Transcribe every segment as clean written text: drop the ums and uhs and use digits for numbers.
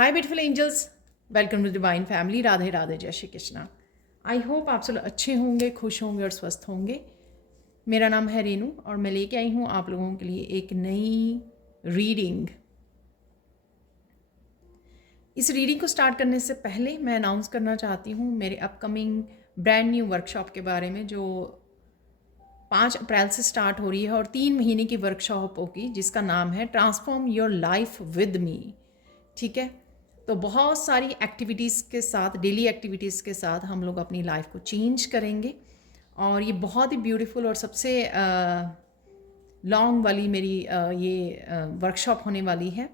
Hi beautiful angels, welcome to divine family. Radhe Radhe, जय Shri Krishna. I hope आप सब अच्छे होंगे, खुश होंगे और स्वस्थ होंगे। मेरा नाम है रेनू और मैं लेके आई हूँ आप लोगों के लिए एक नई रीडिंग। इस रीडिंग को स्टार्ट करने से पहले मैं अनाउंस करना चाहती हूँ मेरे अपकमिंग ब्रांड न्यू वर्कशॉप के बारे में, जो 5 अप्रैल से स्टार्ट हो रही है और 3 महीने की वर्कशॉप होगी, जिसका नाम है transform your life with me. ठीक है, तो बहुत सारी एक्टिविटीज़ के साथ, डेली एक्टिविटीज़ के साथ हम लोग अपनी लाइफ को चेंज करेंगे और ये बहुत ही ब्यूटीफुल और सबसे लॉन्ग वाली मेरी ये वर्कशॉप होने वाली है।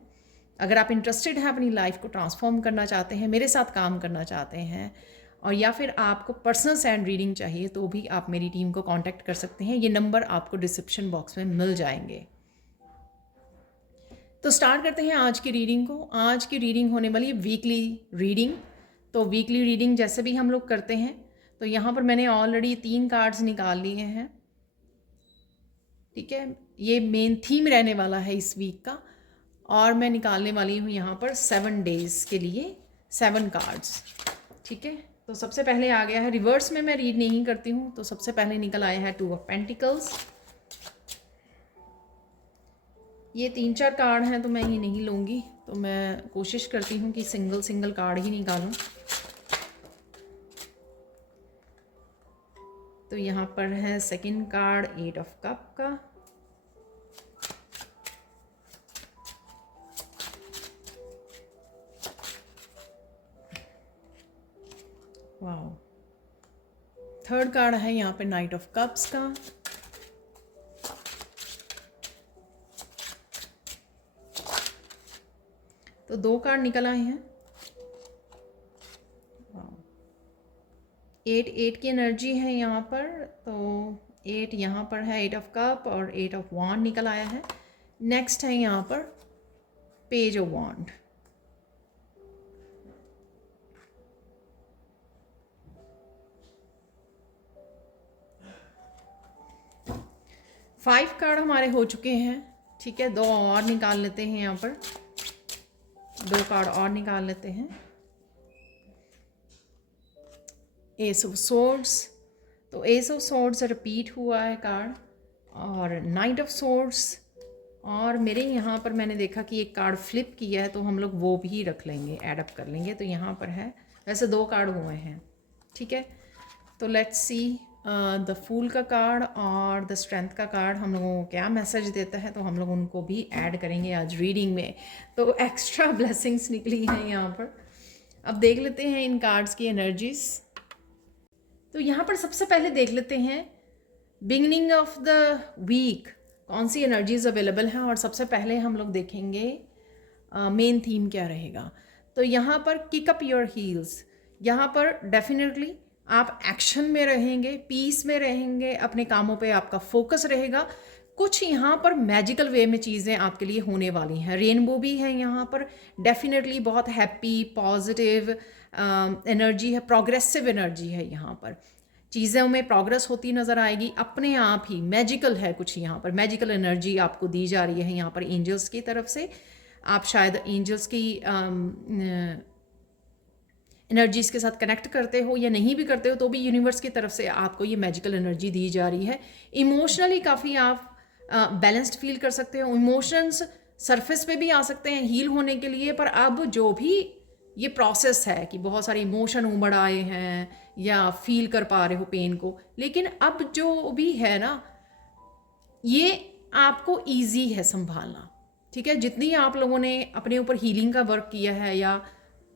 अगर आप इंटरेस्टेड हैं, अपनी लाइफ को ट्रांसफॉर्म करना चाहते हैं, मेरे साथ काम करना चाहते हैं, और या फिर आपको पर्सनल सैंड रीडिंग चाहिए, तो भी आप मेरी टीम को कांटेक्ट कर सकते हैं। ये नंबर आपको डिस्क्रिप्शन बॉक्स में मिल जाएंगे। तो स्टार्ट करते हैं आज की रीडिंग को। आज की रीडिंग होने वाली है वीकली रीडिंग। तो वीकली रीडिंग जैसे भी हम लोग करते हैं, तो यहाँ पर मैंने ऑलरेडी 3 कार्ड्स निकाल लिए हैं। ठीक है, ये मेन थीम रहने वाला है इस वीक का, और मैं निकालने वाली हूँ यहाँ पर 7 डेज़ के लिए 7 कार्ड्स। ठीक है, तो सबसे पहले आ गया है, रिवर्स में मैं रीड नहीं करती हूँ, तो सबसे पहले निकल आया है 2 ऑफ पेंटिकल्स। ये 3-4 कार्ड हैं तो मैं ये नहीं लूँगी, तो मैं कोशिश करती हूँ कि सिंगल कार्ड ही निकालूँ। तो यहाँ पर है सेकंड कार्ड 8 ऑफ कप का, वाओ। थर्ड कार्ड है यहाँ पे नाइट ऑफ कप्स का, तो 2 कार्ड निकल आए हैं। 8 की एनर्जी है यहाँ पर, तो 8 यहाँ पर है, 8 ऑफ कप और 8 ऑफ वॉन्ड निकल आया है। नेक्स्ट है यहाँ पर page of wand. Five card हमारे हो चुके हैं। ठीक है, 2 और निकाल लेते हैं, यहाँ पर 2 कार्ड और निकाल लेते हैं। एस ऑफ सोर्ड्स, तो एस ऑफ सोर्ड्स रिपीट हुआ है कार्ड, और नाइट ऑफ सोर्ड्स, और मेरे यहाँ पर मैंने देखा कि एक कार्ड फ्लिप किया है, तो हम लोग वो भी रख लेंगे, एडअप कर लेंगे। तो यहाँ पर है, वैसे 2 कार्ड हुए हैं। ठीक है, तो लेट्स सी द फूल का कार्ड और द स्ट्रेंथ का कार्ड हम लोगों को क्या मैसेज देता है, तो हम लोग उनको भी ऐड करेंगे आज रीडिंग में। तो एक्स्ट्रा ब्लेसिंग्स निकली हैं यहाँ पर। अब देख लेते हैं इन कार्ड्स की एनर्जीज। तो यहाँ पर सबसे पहले देख लेते हैं बिगनिंग ऑफ द वीक कौन सी एनर्जीज अवेलेबल हैं, और सबसे पहले हम लोग देखेंगे मेन थीम क्या रहेगा। तो यहाँ पर किक अप योर हील्स, यहाँ पर डेफिनेटली आप एक्शन में रहेंगे, पीस में रहेंगे, अपने कामों पे आपका फोकस रहेगा। कुछ यहाँ पर मैजिकल वे में चीज़ें आपके लिए होने वाली हैं। रेनबो भी है यहाँ पर, डेफिनेटली बहुत हैप्पी पॉजिटिव एनर्जी है, प्रोग्रेसिव एनर्जी है। यहाँ पर चीज़ों में प्रोग्रेस होती नज़र आएगी, अपने आप ही मैजिकल है कुछ। यहाँ पर मैजिकल एनर्जी आपको दी जा रही है यहाँ पर एंजल्स की तरफ से। आप शायद एंजल्स की एनर्जीज़ के साथ कनेक्ट करते हो, या नहीं भी करते हो तो भी यूनिवर्स की तरफ से आपको ये मैजिकल एनर्जी दी जा रही है। इमोशनली काफ़ी आप बैलेंस्ड फील कर सकते हो। इमोशंस सरफेस पे भी आ सकते हैं हील होने के लिए, पर अब जो भी ये प्रोसेस है कि बहुत सारे इमोशन उमड़ आए हैं या फील कर पा रहे हो पेन को, लेकिन अब जो भी है ना, ये आपको ईजी है संभालना। ठीक है, जितनी आप लोगों ने अपने ऊपर हीलिंग का वर्क किया है या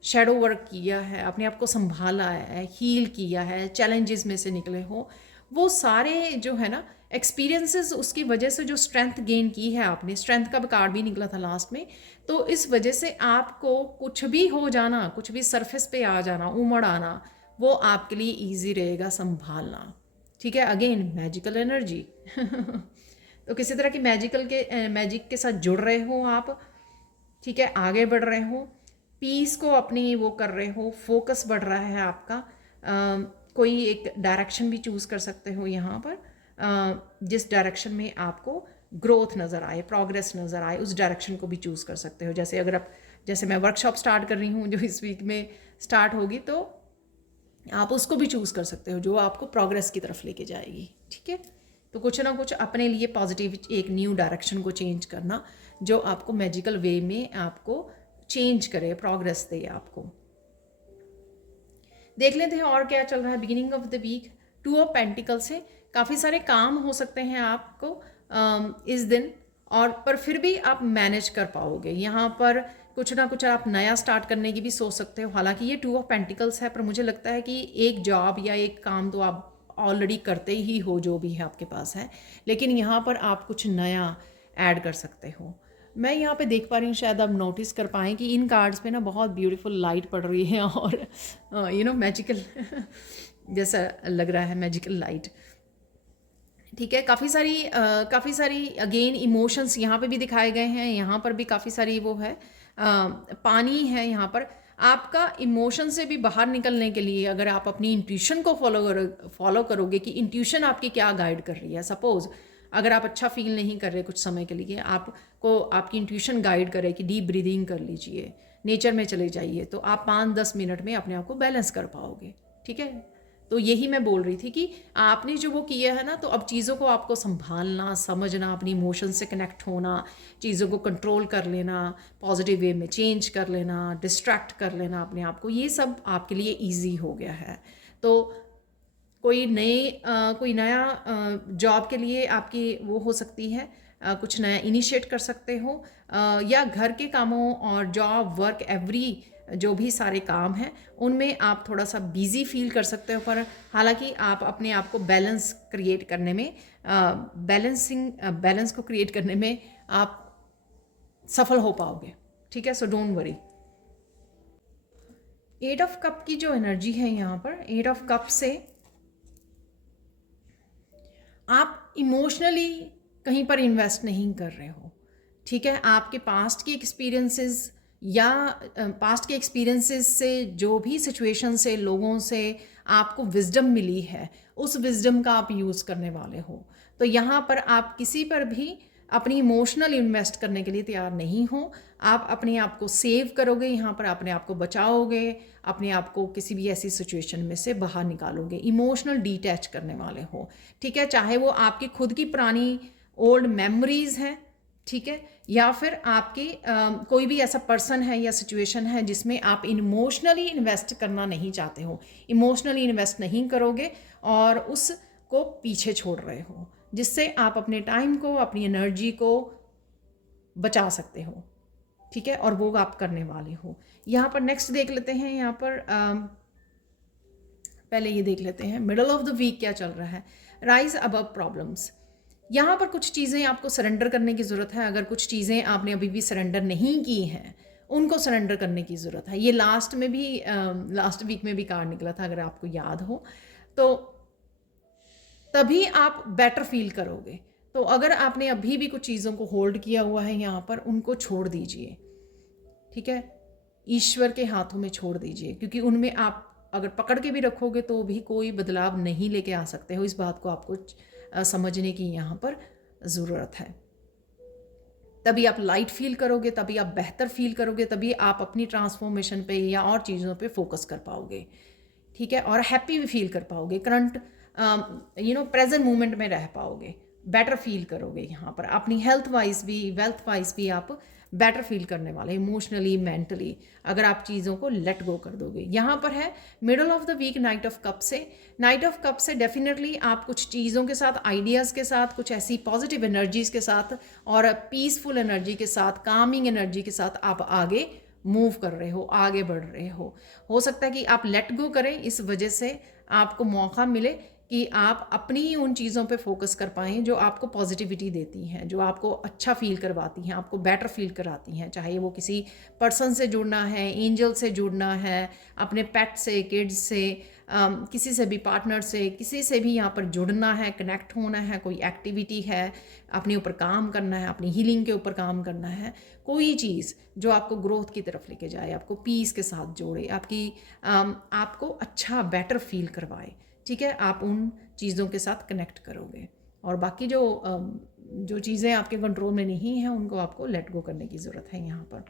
शेडो वर्क किया है, अपने आप को संभाला है, हील किया है, चैलेंजेस में से निकले हो, वो सारे जो है ना एक्सपीरियंसेस, उसकी वजह से जो स्ट्रेंथ गेन की है आपने, स्ट्रेंथ का कार्ड भी निकला था लास्ट में, तो इस वजह से आपको कुछ भी हो जाना, कुछ भी सरफेस पे आ जाना, उमड़ आना, वो आपके लिए ईजी रहेगा संभालना। ठीक है, अगेन मैजिकल एनर्जी तो किसी तरह की मैजिक के साथ जुड़ रहे हो आप। ठीक है, आगे बढ़ रहे हो, पीस को अपनी वो कर रहे हो, फोकस बढ़ रहा है आपका। कोई एक डायरेक्शन भी चूज़ कर सकते हो यहाँ पर, जिस डायरेक्शन में आपको ग्रोथ नज़र आए, प्रोग्रेस नज़र आए, उस डायरेक्शन को भी चूज़ कर सकते हो। जैसे अगर आप जैसे मैं वर्कशॉप स्टार्ट कर रही हूँ जो इस वीक में स्टार्ट होगी, तो आप उसको भी चूज़ कर सकते हो जो आपको प्रोग्रेस की तरफ लेके जाएगी। ठीक है, तो कुछ ना कुछ अपने लिए पॉजिटिव एक न्यू डायरेक्शन को चेंज करना जो आपको मैजिकल वे में आपको चेंज करे, प्रोग्रेस दे आपको। देख लेते हैं और क्या चल रहा है beginning of the week. 2 of pentacles से काफ़ी सारे काम हो सकते हैं आपको इस दिन, और पर फिर भी आप मैनेज कर पाओगे। यहाँ पर कुछ ना कुछ आप नया स्टार्ट करने की भी सोच सकते हो। हालांकि ये 2 ऑफ पेंटिकल्स है, पर मुझे लगता है कि एक जॉब या एक काम तो आप ऑलरेडी करते ही हो जो भी है आपके पास है, लेकिन यहाँ पर आप कुछ नया ऐड कर सकते हो। मैं यहाँ पे देख पा रही हूँ, शायद आप नोटिस कर पाएँ कि इन कार्ड्स पे ना बहुत ब्यूटीफुल लाइट पड़ रही है और मैजिकल जैसा लग रहा है, मैजिकल लाइट। ठीक है, काफ़ी सारी अगेन इमोशंस यहाँ पे भी दिखाए गए हैं। यहाँ पर भी काफ़ी सारी वो है पानी है यहाँ पर। आपका इमोशन से भी बाहर निकलने के लिए अगर आप अपनी इंट्यूशन को फॉलो करोगे कि इंट्यूशन आपकी क्या गाइड कर रही है। सपोज़ अगर आप अच्छा फील नहीं कर रहे कुछ समय के लिए, आपको आपकी इंट्यूशन गाइड करे कि डीप ब्रीदिंग कर लीजिए, नेचर में चले जाइए, तो आप 5-10 मिनट में अपने आप को बैलेंस कर पाओगे। ठीक है, तो यही मैं बोल रही थी कि आपने जो वो किया है ना, तो अब चीज़ों को आपको संभालना, समझना, अपनी इमोशन से कनेक्ट होना, चीज़ों को कंट्रोल कर लेना, पॉजिटिव वे में चेंज कर लेना, डिस्ट्रैक्ट कर लेना अपने आप को, ये सब आपके लिए इजी हो गया है। तो कोई नया जॉब के लिए आपकी वो हो सकती है, कुछ नया इनिशिएट कर सकते हो, या घर के कामों और जॉब वर्क एवरी जो भी सारे काम हैं उनमें आप थोड़ा सा बिजी फील कर सकते हो। पर हालांकि आप अपने आप को बैलेंस क्रिएट करने में बैलेंस को क्रिएट करने में आप सफल हो पाओगे। ठीक है, so don't worry. 8 of cup की जो एनर्जी है यहाँ पर, 8 ऑफ कप से आप इमोशनली कहीं पर इन्वेस्ट नहीं कर रहे हो। ठीक है, आपके पास्ट के एक्सपीरियंसेस से जो भी सिचुएशन से, लोगों से आपको विजडम मिली है, उस विजडम का आप यूज़ करने वाले हो। तो यहाँ पर आप किसी पर भी अपनी इमोशनल इन्वेस्ट करने के लिए तैयार नहीं हो। आप अपने आप को सेव करोगे, यहाँ पर अपने आप को बचाओगे, अपने आप को किसी भी ऐसी सिचुएशन में से बाहर निकालोगे, इमोशनल डिटैच करने वाले हो। ठीक है, चाहे वो आपकी खुद की पुरानी ओल्ड मेमोरीज हैं, ठीक है, या फिर आपकी कोई भी ऐसा पर्सन है या सिचुएशन है जिसमें आप इमोशनली इन्वेस्ट करना नहीं चाहते हो, इमोशनली इन्वेस्ट नहीं करोगे और उसको पीछे छोड़ रहे हो, जिससे आप अपने टाइम को, अपनी एनर्जी को बचा सकते हो। ठीक है, और वो आप करने वाले हो। यहाँ पर नेक्स्ट देख लेते हैं, यहाँ पर पहले ये देख लेते हैं मिडल ऑफ द वीक क्या चल रहा है। राइज अबव प्रॉब्लम्स, यहाँ पर कुछ चीज़ें आपको सरेंडर करने की ज़रूरत है। अगर कुछ चीज़ें आपने अभी भी सरेंडर नहीं की हैं, उनको सरेंडर करने की ज़रूरत है। ये लास्ट वीक में भी कार्ड निकला था, अगर आपको याद हो, तो तभी आप बेटर फील करोगे। तो अगर आपने अभी भी कुछ चीज़ों को होल्ड किया हुआ है यहाँ पर, उनको छोड़ दीजिए। ठीक है, ईश्वर के हाथों में छोड़ दीजिए, क्योंकि उनमें आप अगर पकड़ के भी रखोगे तो भी कोई बदलाव नहीं लेके आ सकते हो। इस बात को आपको समझने की यहाँ पर ज़रूरत है। तभी आप लाइट फील करोगे, तभी आप बेहतर फील करोगे, तभी आप अपनी ट्रांसफॉर्मेशन पे या और चीज़ों पे फोकस कर पाओगे। ठीक है, और हैप्पी भी फील कर पाओगे, करंट प्रेजेंट मोमेंट में रह पाओगे, बेटर फील करोगे। यहाँ पर अपनी हेल्थ वाइज भी, वेल्थ वाइज भी आप बेटर फील करने वाले, इमोशनली, मेंटली, अगर आप चीज़ों को लेट गो कर दोगे। यहाँ पर है middle of the week knight of cup से डेफिनेटली आप कुछ चीज़ों के साथ, आइडियाज़ के साथ, कुछ ऐसी पॉजिटिव एनर्जीज़ के साथ और पीसफुल एनर्जी के साथ, कामिंग एनर्जी के साथ आप आगे मूव कर रहे हो, आगे बढ़ रहे हो सकता है कि आप लेट गो करें, इस वजह से आपको मौका मिले कि आप अपनी उन चीज़ों पे फोकस कर पाएँ जो आपको पॉजिटिविटी देती हैं, जो आपको अच्छा फील करवाती हैं, आपको बेटर फील कराती हैं। चाहे वो किसी पर्सन से जुड़ना है, एंजल से जुड़ना है, अपने पेट से, किड्स से, किसी से भी, पार्टनर से, किसी से भी यहाँ पर जुड़ना है, कनेक्ट होना है, कोई एक्टिविटी है, अपने ऊपर काम करना है, अपनी हीलिंग के ऊपर काम करना है, कोई चीज़ जो आपको ग्रोथ की तरफ लेके जाए, आपको पीस के साथ जोड़े, आपको अच्छा बेटर फील करवाए। ठीक है, आप उन चीज़ों के साथ कनेक्ट करोगे और बाकी जो चीज़ें आपके कंट्रोल में नहीं हैं उनको आपको लेट गो करने की ज़रूरत है यहाँ पर।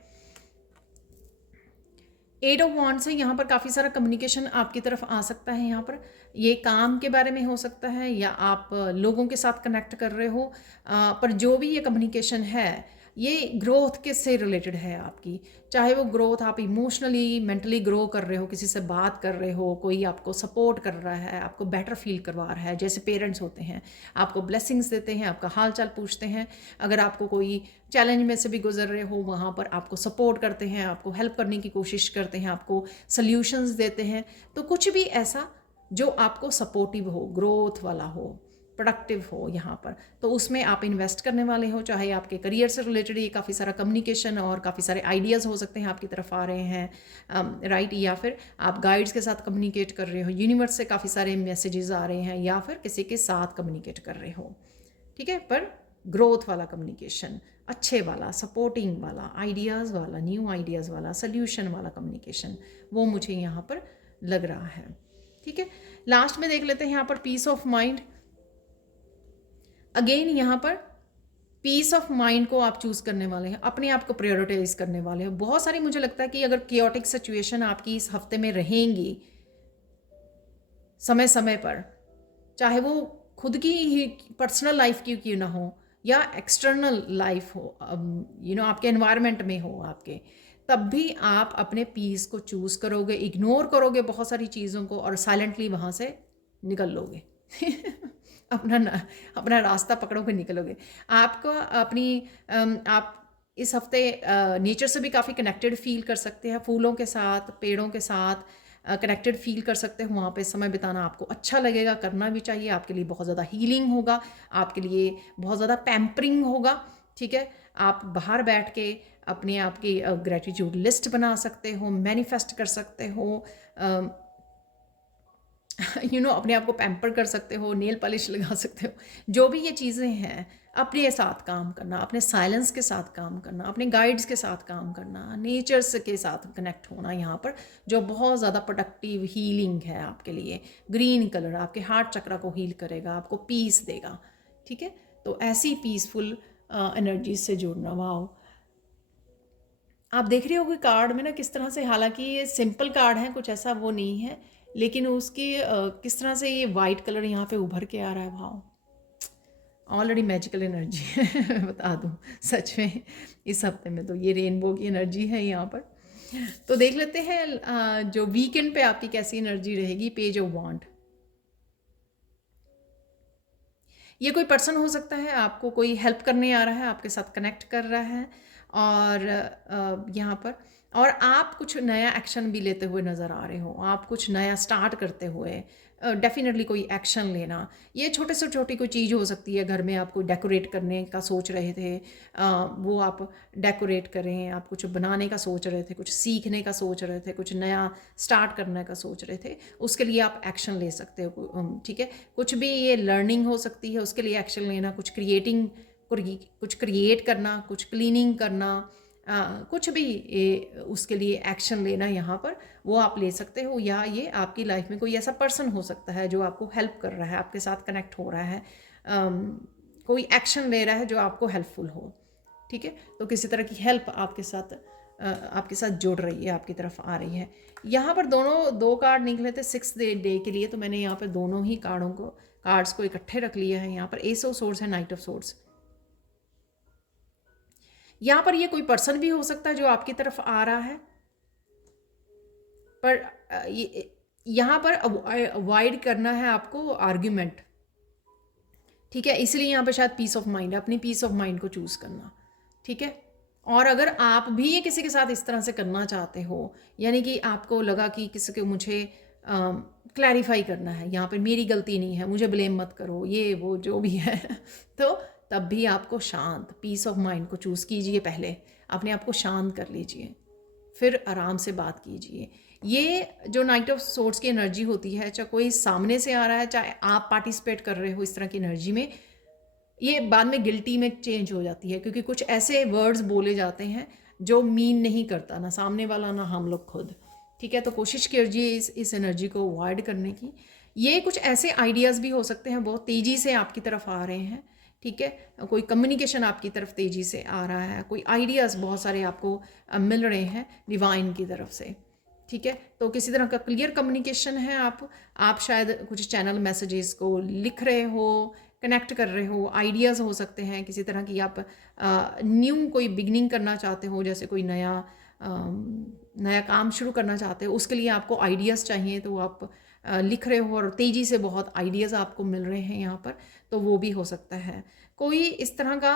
एट ऑफ वॉन्ड से यहाँ पर काफ़ी सारा कम्युनिकेशन आपकी तरफ आ सकता है। यहाँ पर ये काम के बारे में हो सकता है या आप लोगों के साथ कनेक्ट कर रहे हो, पर जो भी ये कम्युनिकेशन है ये ग्रोथ के से रिलेटेड है आपकी। चाहे वो ग्रोथ आप इमोशनली मेंटली ग्रो कर रहे हो, किसी से बात कर रहे हो, कोई आपको सपोर्ट कर रहा है, आपको बेटर फील करवा रहा है, जैसे पेरेंट्स होते हैं आपको ब्लेसिंग्स देते हैं, आपका हाल चाल पूछते हैं। अगर आपको कोई चैलेंज में से भी गुजर रहे हो वहाँ पर आपको सपोर्ट करते हैं, आपको हेल्प करने की कोशिश करते हैं, आपको सल्यूशंस देते हैं। तो कुछ भी ऐसा जो आपको सपोर्टिव हो, ग्रोथ वाला हो, प्रोडक्टिव हो यहाँ पर, तो उसमें आप इन्वेस्ट करने वाले हो। चाहे आपके करियर से रिलेटेड ये काफ़ी सारा कम्युनिकेशन और काफ़ी सारे आइडियाज़ हो सकते हैं आपकी तरफ आ रहे हैं, राइट। या फिर आप गाइड्स के साथ कम्युनिकेट कर रहे हो, यूनिवर्स से काफ़ी सारे मैसेजेस आ रहे हैं, या फिर किसी के साथ कम्युनिकेट कर रहे हो, ठीक है। पर ग्रोथ वाला कम्युनिकेशन, अच्छे वाला, सपोर्टिंग वाला, आइडियाज़ वाला, न्यू आइडियाज़ वाला, सल्यूशन वाला कम्युनिकेशन, वो मुझे यहाँ पर लग रहा है, ठीक है। लास्ट में देख लेते हैं यहाँ पर पीस ऑफ माइंड। अगेन यहाँ पर पीस ऑफ माइंड को आप चूज़ करने वाले हैं, अपने आप को प्रायोरिटाइज करने वाले हैं। बहुत सारी मुझे लगता है कि अगर केओटिक सिचुएशन आपकी इस हफ्ते में रहेंगी समय समय पर, चाहे वो खुद की ही पर्सनल लाइफ की क्यों ना हो या एक्सटर्नल लाइफ हो, आपके एनवायरनमेंट में हो आपके, तब भी आप अपने पीस को चूज़ करोगे, इग्नोर करोगे बहुत सारी चीज़ों को और साइलेंटली वहाँ से निकल लोगे अपना रास्ता पकड़ोगे, निकलोगे। आपको आप इस हफ्ते नेचर से भी काफ़ी कनेक्टेड फील कर सकते हैं, फूलों के साथ, पेड़ों के साथ कनेक्टेड फील कर सकते हो। वहाँ पे समय बिताना आपको अच्छा लगेगा, करना भी चाहिए। आपके लिए बहुत ज़्यादा हीलिंग होगा, आपके लिए बहुत ज़्यादा पैम्परिंग होगा, ठीक है। आप बाहर बैठ के अपने आप की ग्रेटिट्यूड लिस्ट बना सकते हो, मैनिफेस्ट कर सकते हो, अपने आप को पैम्पर कर सकते हो, नेल पॉलिश लगा सकते हो। जो भी ये चीज़ें हैं, अपने साथ काम करना, अपने साइलेंस के साथ काम करना, अपने गाइड्स के साथ काम करना, नेचर्स के साथ कनेक्ट होना, यहाँ पर जो बहुत ज़्यादा प्रोडक्टिव हीलिंग है आपके लिए। ग्रीन कलर आपके हार्ट चक्रा को हील करेगा, आपको पीस देगा, ठीक है। तो ऐसी पीसफुल एनर्जी से जुड़ना। वाओ, आप देख रहे होगे कार्ड में ना किस तरह से, हालांकि ये सिंपल कार्ड है, कुछ ऐसा वो नहीं है, लेकिन उसकी किस तरह से ये वाइट कलर यहाँ पे उभर के आ रहा है। वाओ, ऑलरेडी मैजिकल एनर्जी है बता दूँ सच में। इस हफ्ते में तो ये रेनबो की एनर्जी है यहाँ पर। तो देख लेते हैं जो वीकेंड पे आपकी कैसी एनर्जी रहेगी। पेज ऑफ वांड, ये कोई पर्सन हो सकता है, आपको कोई हेल्प करने आ रहा है, आपके साथ कनेक्ट कर रहा है, और यहाँ पर और आप कुछ नया एक्शन भी लेते हुए नज़र आ रहे हो, आप कुछ नया स्टार्ट करते हुए, डेफिनेटली कोई एक्शन लेना। ये छोटे से छोटी कोई चीज़ हो सकती है, घर में आप कोई डेकोरेट करने का सोच रहे थे, वो आप डेकोरेट करें, आप कुछ बनाने का सोच रहे थे, कुछ सीखने का सोच रहे थे, कुछ नया स्टार्ट करने का सोच रहे थे, उसके लिए आप एक्शन ले सकते हो, ठीक है। कुछ भी ये लर्निंग हो सकती है, उसके लिए एक्शन लेना, कुछ क्रिएट करना, कुछ क्लीनिंग करना, कुछ भी उसके लिए एक्शन लेना यहाँ पर, वो आप ले सकते हो। या ये आपकी लाइफ में कोई ऐसा पर्सन हो सकता है जो आपको हेल्प कर रहा है, आपके साथ कनेक्ट हो रहा है, कोई एक्शन ले रहा है जो आपको हेल्पफुल हो, ठीक है। तो किसी तरह की हेल्प आपके साथ जुड़ रही है, आपकी तरफ आ रही है। यहाँ पर दो कार्ड निकले थे 6 डे के लिए, तो मैंने यहाँ पर दोनों ही कार्ड्स को इकट्ठे रख लिया है। यहाँ पर एस ऑफ सोर्ड्स है, नाइट ऑफ सोर्ड्स। यहाँ पर ये कोई पर्सन भी हो सकता है जो आपकी तरफ आ रहा है, पर यहाँ पर अवॉइड करना है आपको आर्ग्यूमेंट, ठीक है। इसलिए यहाँ पर शायद पीस ऑफ माइंड, अपनी पीस ऑफ माइंड को चूज़ करना, ठीक है। और अगर आप भी ये किसी के साथ इस तरह से करना चाहते हो, यानी कि आपको लगा कि किसी को मुझे क्लैरिफाई करना है, यहाँ पर मेरी गलती नहीं है, मुझे ब्लेम मत करो, ये वो जो भी है तो तब भी आपको शांत पीस ऑफ माइंड को चूज़ कीजिए। पहले अपने आप को शांत कर लीजिए, फिर आराम से बात कीजिए। ये जो नाइट ऑफ सोर्ड्स की एनर्जी होती है, चाहे कोई सामने से आ रहा है, चाहे आप पार्टिसिपेट कर रहे हो इस तरह की एनर्जी में, ये बाद में गिल्टी में चेंज हो जाती है, क्योंकि कुछ ऐसे वर्ड्स बोले जाते हैं जो मीन नहीं करता ना सामने वाला ना हम लोग खुद, ठीक है। तो कोशिश कीजिए इस एनर्जी को अवॉइड करने की। ये कुछ ऐसे आइडियाज़ भी हो सकते हैं बहुत तेज़ी से आपकी तरफ आ रहे हैं, ठीक है। कोई कम्युनिकेशन आपकी तरफ तेज़ी से आ रहा है, कोई आइडियाज़ बहुत सारे आपको मिल रहे हैं डिवाइन की तरफ से, ठीक है। तो किसी तरह का क्लियर कम्युनिकेशन है, आप शायद कुछ चैनल मैसेजेस को लिख रहे हो, कनेक्ट कर रहे हो, आइडियाज़ हो सकते हैं किसी तरह की, आप न्यू कोई बिगनिंग करना चाहते हो, जैसे कोई नया काम शुरू करना चाहते हो, उसके लिए आपको आइडियाज़ चाहिए, तो आप लिख रहे हो और तेज़ी से बहुत आइडियाज़ आपको मिल रहे हैं यहाँ पर, तो वो भी हो सकता है। कोई इस तरह का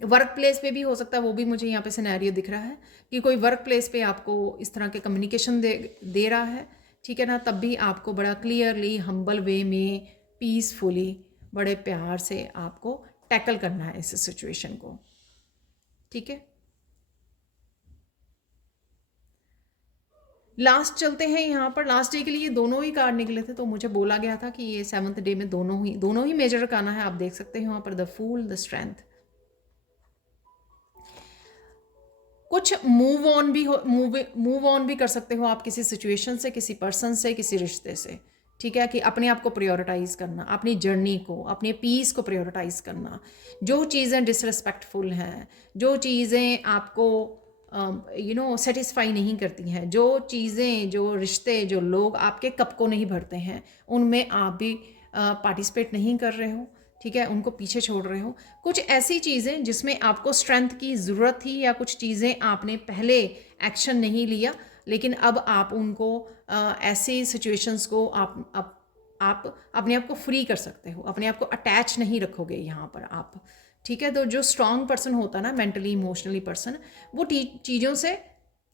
वर्क प्लेस पे भी हो सकता है, वो भी मुझे यहाँ पे सिनेरियो दिख रहा है कि कोई वर्क प्लेस पे आपको इस तरह के कम्युनिकेशन दे रहा है, ठीक है ना। तब भी आपको बड़ा क्लियरली हम्बल वे में पीसफुली बड़े प्यार से आपको टैकल करना है इस सिचुएशन को, ठीक है। लास्ट चलते हैं, यहाँ पर लास्ट डे के लिए दोनों ही कार्ड निकले थे, तो मुझे बोला गया था कि ये 7th डे में दोनों ही मेजर करना है। आप देख सकते हैं यहाँ पर द फूल, द स्ट्रेंथ। कुछ मूव ऑन भी कर सकते हो आप किसी सिचुएशन से, किसी पर्सन से, किसी रिश्ते से, ठीक है। कि अपने आप को प्रायोरिटाइज करना, अपनी जर्नी को, अपने पीस को प्रायोरिटाइज करना। जो चीज़ें डिसरिस्पेक्टफुल हैं, जो चीज़ें आपको सेटिस्फाई नहीं करती हैं, जो चीज़ें, जो रिश्ते, जो लोग आपके कप को नहीं भरते हैं, उनमें आप भी पार्टिसिपेट नहीं कर रहे हो, ठीक है, उनको पीछे छोड़ रहे हो। कुछ ऐसी चीज़ें जिसमें आपको स्ट्रेंथ की ज़रूरत थी, या कुछ चीज़ें आपने पहले एक्शन नहीं लिया, लेकिन अब आप उनको ऐसी सिचुएशंस को आप अपने आप को फ्री कर सकते हो, अपने आप को अटैच नहीं रखोगे यहाँ पर आप, ठीक है। तो जो स्ट्रांग पर्सन होता है ना, मेंटली इमोशनली पर्सन, वो चीज़ों से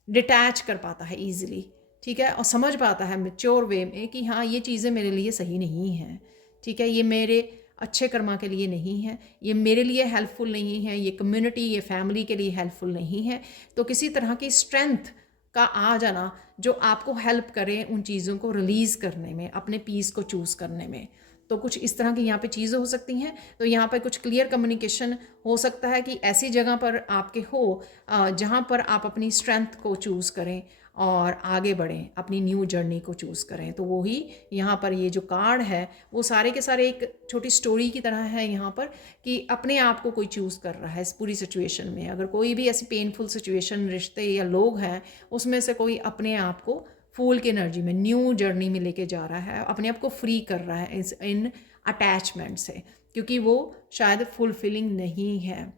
डिटैच कर पाता है ईजिली, ठीक है, और समझ पाता है मैच्योर वे में कि हाँ, ये चीज़ें मेरे लिए सही नहीं हैं, ठीक है, ये मेरे अच्छे कर्मा के लिए नहीं है, ये मेरे लिए हेल्पफुल नहीं है, ये कम्युनिटी, ये फैमिली के लिए हेल्पफुल नहीं है। तो किसी तरह की स्ट्रेंथ का आ जाना जो आपको हेल्प करे उन चीज़ों को रिलीज़ करने में, अपने पीस को चूज़ करने में। तो कुछ इस तरह की यहाँ पे चीज़ें हो सकती हैं। तो यहाँ पर कुछ क्लियर कम्युनिकेशन हो सकता है कि ऐसी जगह पर आपके हो जहाँ पर आप अपनी स्ट्रेंथ को चूज़ करें और आगे बढ़ें, अपनी न्यू जर्नी को चूज़ करें। तो वो ही यहाँ पर ये जो कार्ड है वो सारे के सारे एक छोटी स्टोरी की तरह है यहाँ पर, कि अपने आप को कोई चूज़ कर रहा है इस पूरी सिचुएशन में। अगर कोई भी ऐसी पेनफुल सिचुएशन, रिश्ते या लोग हैं, उसमें से कोई अपने आप को फूल की एनर्जी में, न्यू जर्नी में लेके जा रहा है, अपने आप को फ्री कर रहा है इन अटैचमेंट से, क्योंकि वो शायद फुलफिलिंग नहीं है,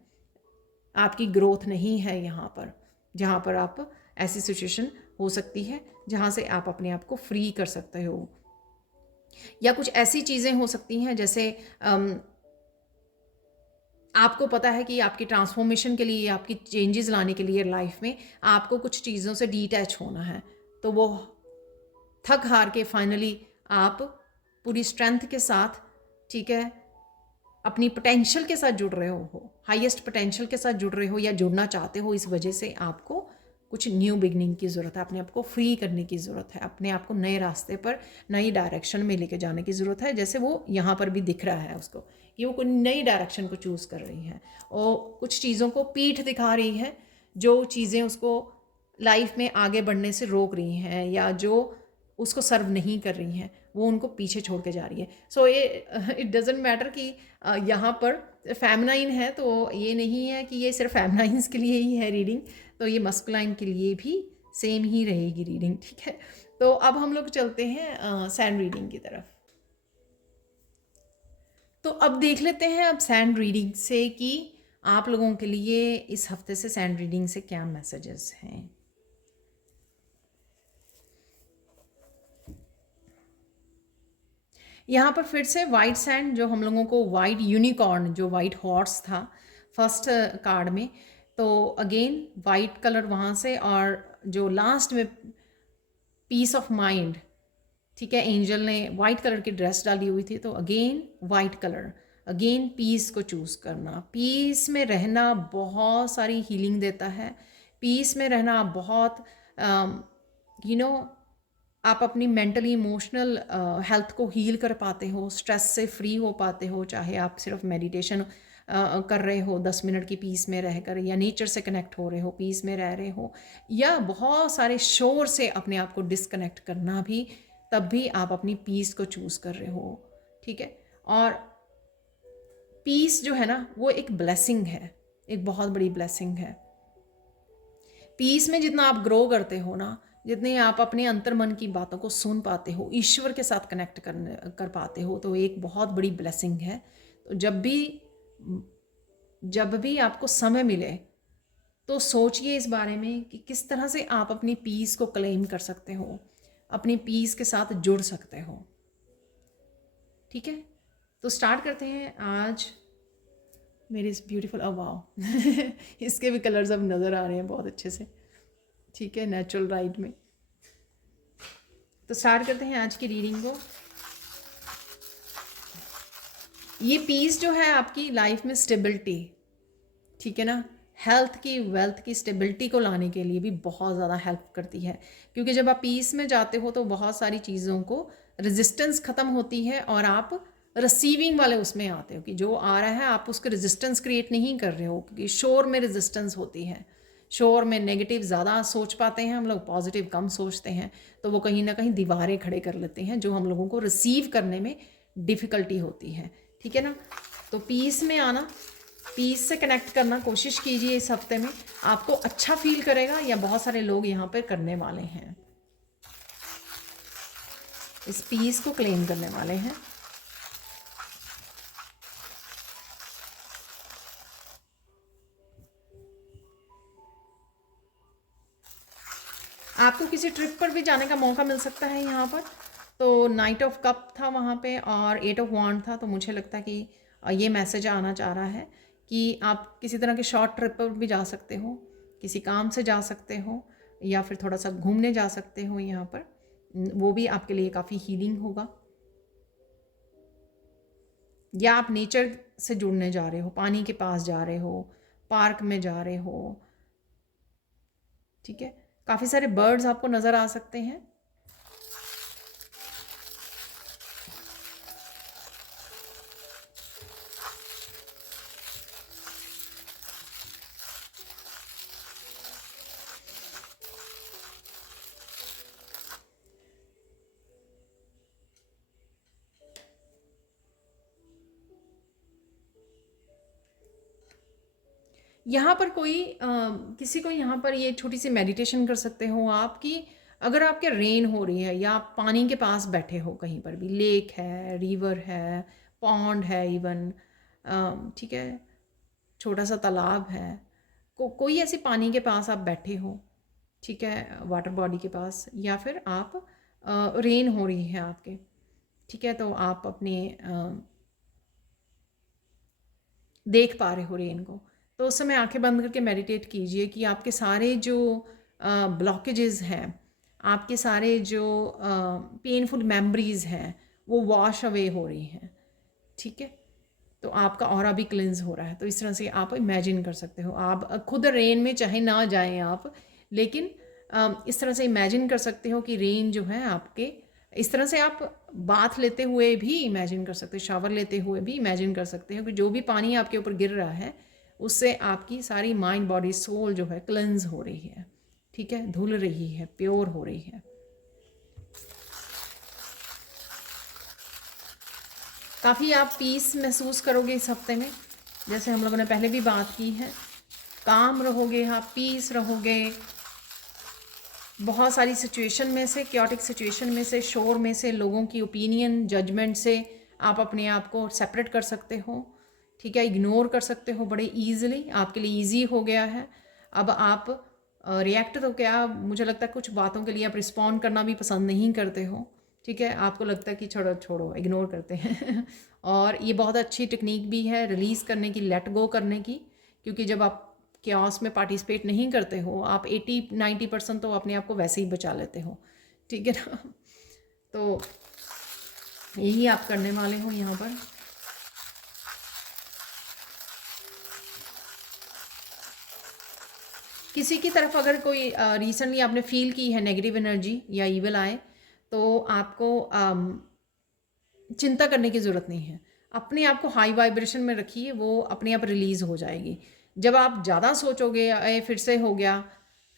आपकी ग्रोथ नहीं है यहाँ पर, जहाँ पर आप ऐसी सिचुएशन हो सकती है जहाँ से आप अपने आप को फ्री कर सकते हो। या कुछ ऐसी चीज़ें हो सकती हैं जैसे आपको पता है कि आपकी ट्रांसफॉर्मेशन के लिए, आपकी चेंजेस लाने के लिए लाइफ में आपको कुछ चीज़ों से डीटैच होना है, तो वो थक हार के फाइनली आप पूरी स्ट्रेंथ के साथ, ठीक है, अपनी पोटेंशियल के साथ जुड़ रहे हो, हाईएस्ट पोटेंशियल के साथ जुड़ रहे हो या जुड़ना चाहते हो। इस वजह से आपको कुछ न्यू बिगनिंग की ज़रूरत है, अपने आप को फ्री करने की ज़रूरत है, अपने आप को नए रास्ते पर, नई डायरेक्शन में लेके जाने की ज़रूरत है। जैसे वो यहाँ पर भी दिख रहा है उसको कि वो कोई नई डायरेक्शन को चूज़ कर रही है और कुछ चीज़ों को पीठ दिखा रही है, जो चीज़ें उसको लाइफ में आगे बढ़ने से रोक रही हैं या जो उसको सर्व नहीं कर रही हैं, वो उनको पीछे छोड़ के जा रही है। सो ये इट डजेंट मैटर कि यहाँ पर फेमिनाइन है, तो ये नहीं है कि ये सिर्फ फेमिनाइंस के लिए ही है रीडिंग, तो ये मस्कुलाइन के लिए भी सेम ही रहेगी रीडिंग, ठीक है। तो अब हम लोग चलते हैं सैंड रीडिंग की तरफ। तो अब देख लेते हैं अब सैंड रीडिंग से कि आप लोगों के लिए इस हफ्ते से सैंड रीडिंग से क्या मैसेजेस हैं। यहाँ पर फिर से वाइट सैंड, जो हम लोगों को वाइट यूनिकॉर्न, जो वाइट हॉर्स था फर्स्ट कार्ड में, तो अगेन वाइट कलर वहाँ से, और जो लास्ट में पीस ऑफ माइंड, ठीक है, एंजल ने वाइट कलर की ड्रेस डाली हुई थी, तो again white colour, again peace को चूज़ करना। पीस में रहना बहुत सारी हीलिंग देता है, पीस में रहना बहुत आप अपनी मेंटली इमोशनल हेल्थ को हील कर पाते हो, स्ट्रेस से फ्री हो पाते हो, चाहे आप सिर्फ मेडिटेशन कर रहे हो 10 मिनट की पीस में रहकर, या नेचर से कनेक्ट हो रहे हो, पीस में रह रहे हो, या बहुत सारे शोर से अपने आप को डिस्कनेक्ट करना भी, तब भी आप अपनी पीस को चूज़ कर रहे हो, ठीक है। और पीस जो है ना, वो एक ब्लेसिंग है, एक बहुत बड़ी ब्लेसिंग है। पीस में जितना आप ग्रो करते हो ना, जितने आप अपने अंतर मन की बातों को सुन पाते हो, ईश्वर के साथ कनेक्ट कर पाते हो, तो एक बहुत बड़ी ब्लेसिंग है। तो जब भी आपको समय मिले तो सोचिए इस बारे में कि किस तरह से आप अपनी पीस को क्लेम कर सकते हो, अपनी पीस के साथ जुड़ सकते हो। ठीक है, तो स्टार्ट करते हैं आज मेरे इस ब्यूटीफुल वाओ इसके भी कलर्स अब नज़र आ रहे हैं बहुत अच्छे से। ठीक है, नेचुरल लाइट में। तो स्टार्ट करते हैं आज की रीडिंग को। ये पीस जो है आपकी लाइफ में स्टेबिलिटी, ठीक है ना, हेल्थ की, वेल्थ की स्टेबिलिटी को लाने के लिए भी बहुत ज़्यादा हेल्प करती है। क्योंकि जब आप पीस में जाते हो तो बहुत सारी चीज़ों को रेजिस्टेंस ख़त्म होती है और आप रिसीविंग वाले उसमें आते हो कि जो आ रहा है आप उसके रेजिस्टेंस क्रिएट नहीं कर रहे हो। क्योंकि शोर में रेजिस्टेंस होती है, शोर में नेगेटिव ज़्यादा सोच पाते हैं हम लोग, पॉजिटिव कम सोचते हैं, तो वो कहीं ना कहीं दीवारें खड़े कर लेते हैं जो हम लोगों को रिसीव करने में डिफ़िकल्टी होती है। ठीक है ना, तो पीस में आना, पीस से कनेक्ट करना कोशिश कीजिए इस हफ्ते में, आपको अच्छा फील करेगा या बहुत सारे लोग यहाँ पर करने वाले हैं, इस पीस को क्लेम करने वाले हैं। आपको किसी ट्रिप पर भी जाने का मौका मिल सकता है यहाँ पर। तो नाइट ऑफ कप था वहाँ पे और 8 ऑफ वांड था, तो मुझे लगता है कि ये मैसेज आना चाह रहा है कि आप किसी तरह के शॉर्ट ट्रिप पर भी जा सकते हो, किसी काम से जा सकते हो या फिर थोड़ा सा घूमने जा सकते हो यहाँ पर, वो भी आपके लिए काफ़ी हीलिंग होगा। या आप नेचर से जुड़ने जा रहे हो, पानी के पास जा रहे हो, पार्क में जा रहे हो। ठीक है, काफ़ी सारे बर्ड्स आपको नज़र आ सकते हैं। यहाँ पर कोई किसी को यहाँ पर ये छोटी सी मेडिटेशन कर सकते हो आप कि अगर आपके रेन हो रही है या आप पानी के पास बैठे हो, कहीं पर भी लेक है, रिवर है, पॉन्ड है, इवन ठीक है, छोटा सा तालाब है, कोई ऐसी पानी के पास आप बैठे हो, ठीक है, वाटर बॉडी के पास, या फिर आप रेन हो रही है आपके, ठीक है, तो आप अपने देख पा रहे हो रेन को, तो उस समय आंखें बंद करके मेडिटेट कीजिए कि आपके सारे जो ब्लॉकेजेस हैं, आपके सारे जो पेनफुल मेमोरीज हैं, वो वॉश अवे हो रही हैं। ठीक है, तो आपका ऑरा भी क्लिंज हो रहा है। तो इस तरह से आप इमेजिन कर सकते हो, आप खुद रेन में चाहे ना जाएं आप, लेकिन इस तरह से इमेजिन कर सकते हो कि रेन जो है आपके, इस तरह से आप बाथ लेते हुए भी इमेजिन कर सकते हो, शावर लेते हुए भी इमेजिन कर सकते हो कि जो भी पानी आपके ऊपर गिर रहा है उससे आपकी सारी माइंड, बॉडी, सोल जो है क्लेंस हो रही है। ठीक है, धुल रही है, प्योर हो रही है। काफ़ी आप पीस महसूस करोगे इस हफ्ते में, जैसे हम लोगों ने पहले भी बात की है, काम रहोगे आप, पीस रहोगे। बहुत सारी सिचुएशन में से, क्योटिक सिचुएशन में से, शोर में से, लोगों की ओपिनियन, जजमेंट से आप अपने आप को सेपरेट कर सकते हो। ठीक है, इग्नोर कर सकते हो बड़े ईजिली, आपके लिए ईजी हो गया है। अब आप रिएक्ट तो क्या, मुझे लगता है कुछ बातों के लिए आप रिस्पॉन्ड करना भी पसंद नहीं करते हो। ठीक है, आपको लगता है कि छोड़ो छोड़ो, इग्नोर करते हैं और ये बहुत अच्छी टेक्निक भी है रिलीज़ करने की, लेट गो करने की। क्योंकि जब आप क्योस में पार्टिसिपेट नहीं करते हो, आप 80-90% तो अपने आप को वैसे ही बचा लेते हो। ठीक है ना, तो यही आप करने वाले हो यहाँ पर। किसी की तरफ अगर कोई रिसेंटली आपने फील की है नेगेटिव एनर्जी या ईविल आए, तो आपको चिंता करने की ज़रूरत नहीं है। अपने आप को हाई वाइब्रेशन में रखिए, वो अपने आप रिलीज़ हो जाएगी। जब आप ज़्यादा सोचोगे अरे फिर से हो गया,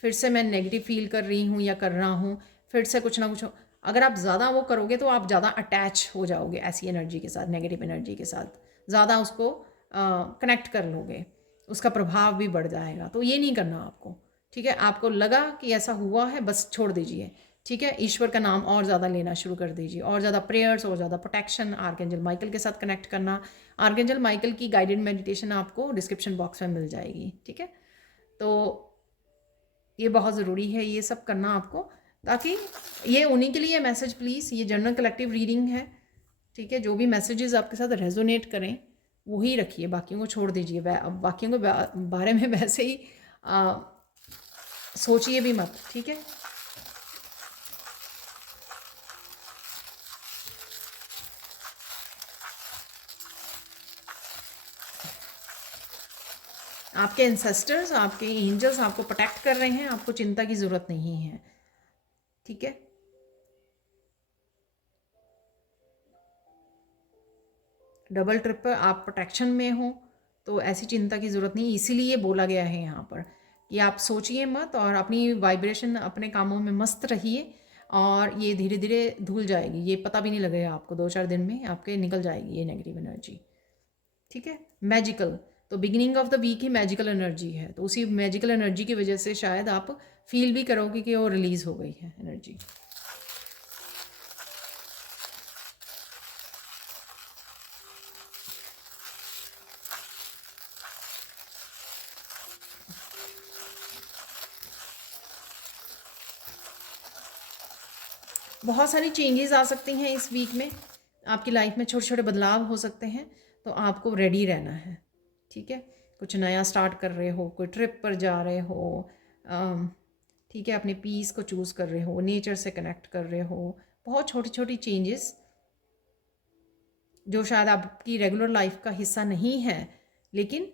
फिर से मैं नेगेटिव फील कर रही हूँ या कर रहा हूँ, फिर से कुछ ना कुछ अगर आप ज़्यादा वो करोगे तो आप ज़्यादा अटैच हो जाओगे ऐसी एनर्जी के साथ, नेगेटिव एनर्जी के साथ ज़्यादा उसको कनेक्ट कर लोगे, उसका प्रभाव भी बढ़ जाएगा। तो ये नहीं करना आपको। ठीक है, आपको लगा कि ऐसा हुआ है, बस छोड़ दीजिए। ठीक है, ईश्वर का नाम और ज़्यादा लेना शुरू कर दीजिए, और ज़्यादा प्रेयर्स, और ज़्यादा प्रोटेक्शन, आर्कएंजल माइकल के साथ कनेक्ट करना। आर्कएंजल माइकल की गाइडेड मेडिटेशन आपको डिस्क्रिप्शन बॉक्स में मिल जाएगी। ठीक है, तो ये बहुत ज़रूरी है ये सब करना आपको, ताकि ये उन्हीं के लिए मैसेज, प्लीज़, ये जनरल कलेक्टिव रीडिंग है। ठीक है, जो भी मैसेजेस आपके साथ रेजोनेट करें वही रखिए, बाकियों को छोड़ दीजिए। अब बाकियों के बारे में वैसे ही सोचिए भी मत। ठीक है, आपके एंसेस्टर्स, आपके एंजल्स आपको प्रोटेक्ट कर रहे हैं, आपको चिंता की ज़रूरत नहीं है। ठीक है, डबल ट्रिपल आप प्रोटेक्शन में हो, तो ऐसी चिंता की ज़रूरत नहीं। इसीलिए बोला गया है यहाँ पर कि आप सोचिए मत और अपनी वाइब्रेशन, अपने कामों में मस्त रहिए, और ये धीरे धीरे धुल जाएगी। ये पता भी नहीं लगेगा आपको, 2-4 दिन में आपके निकल जाएगी ये नेगेटिव एनर्जी। ठीक है, मैजिकल, तो बिगिनिंग ऑफ द वीक ही मैजिकल एनर्जी है, तो उसी मैजिकल एनर्जी की वजह से शायद आप फील भी करोगे कि वो रिलीज़ हो गई है एनर्जी। बहुत सारी चेंजेस आ सकती हैं इस वीक में, आपकी लाइफ में छोटे छोटे बदलाव हो सकते हैं, तो आपको रेडी रहना है। ठीक है, कुछ नया स्टार्ट कर रहे हो, कोई ट्रिप पर जा रहे हो, ठीक है, अपने पीस को चूज़ कर रहे हो, नेचर से कनेक्ट कर रहे हो, बहुत छोटी छोटी चेंजेस जो शायद आपकी रेगुलर लाइफ का हिस्सा नहीं है, लेकिन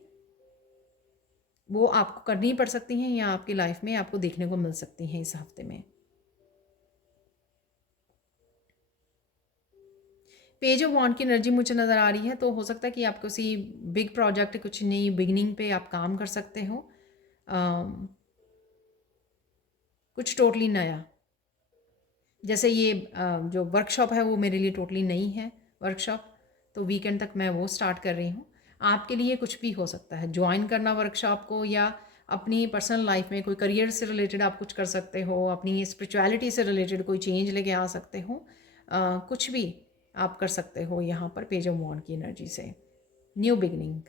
वो आपको करनी पड़ सकती हैं, या आपकी लाइफ में आपको देखने को मिल सकती हैं इस हफ्ते में। पेज ऑफ वॉन्ड की एनर्जी मुझे नज़र आ रही है, तो हो सकता है कि आप किसी बिग प्रोजेक्ट, कुछ नई बिगनिंग पे आप काम कर सकते हो, कुछ टोटली नया। जैसे ये जो वर्कशॉप है वो मेरे लिए टोटली नई है वर्कशॉप, तो वीकेंड तक मैं वो स्टार्ट कर रही हूँ। आपके लिए कुछ भी हो सकता है, ज्वाइन करना वर्कशॉप को, या अपनी पर्सनल लाइफ में कोई करियर से रिलेटेड आप कुछ कर सकते हो, अपनी स्पिरिचुअलिटी से रिलेटेड कोई चेंज लेके आ सकते हो, कुछ भी आप कर सकते हो यहाँ पर पेज ऑफ वॉन्ड की एनर्जी से। न्यू बिगनिंग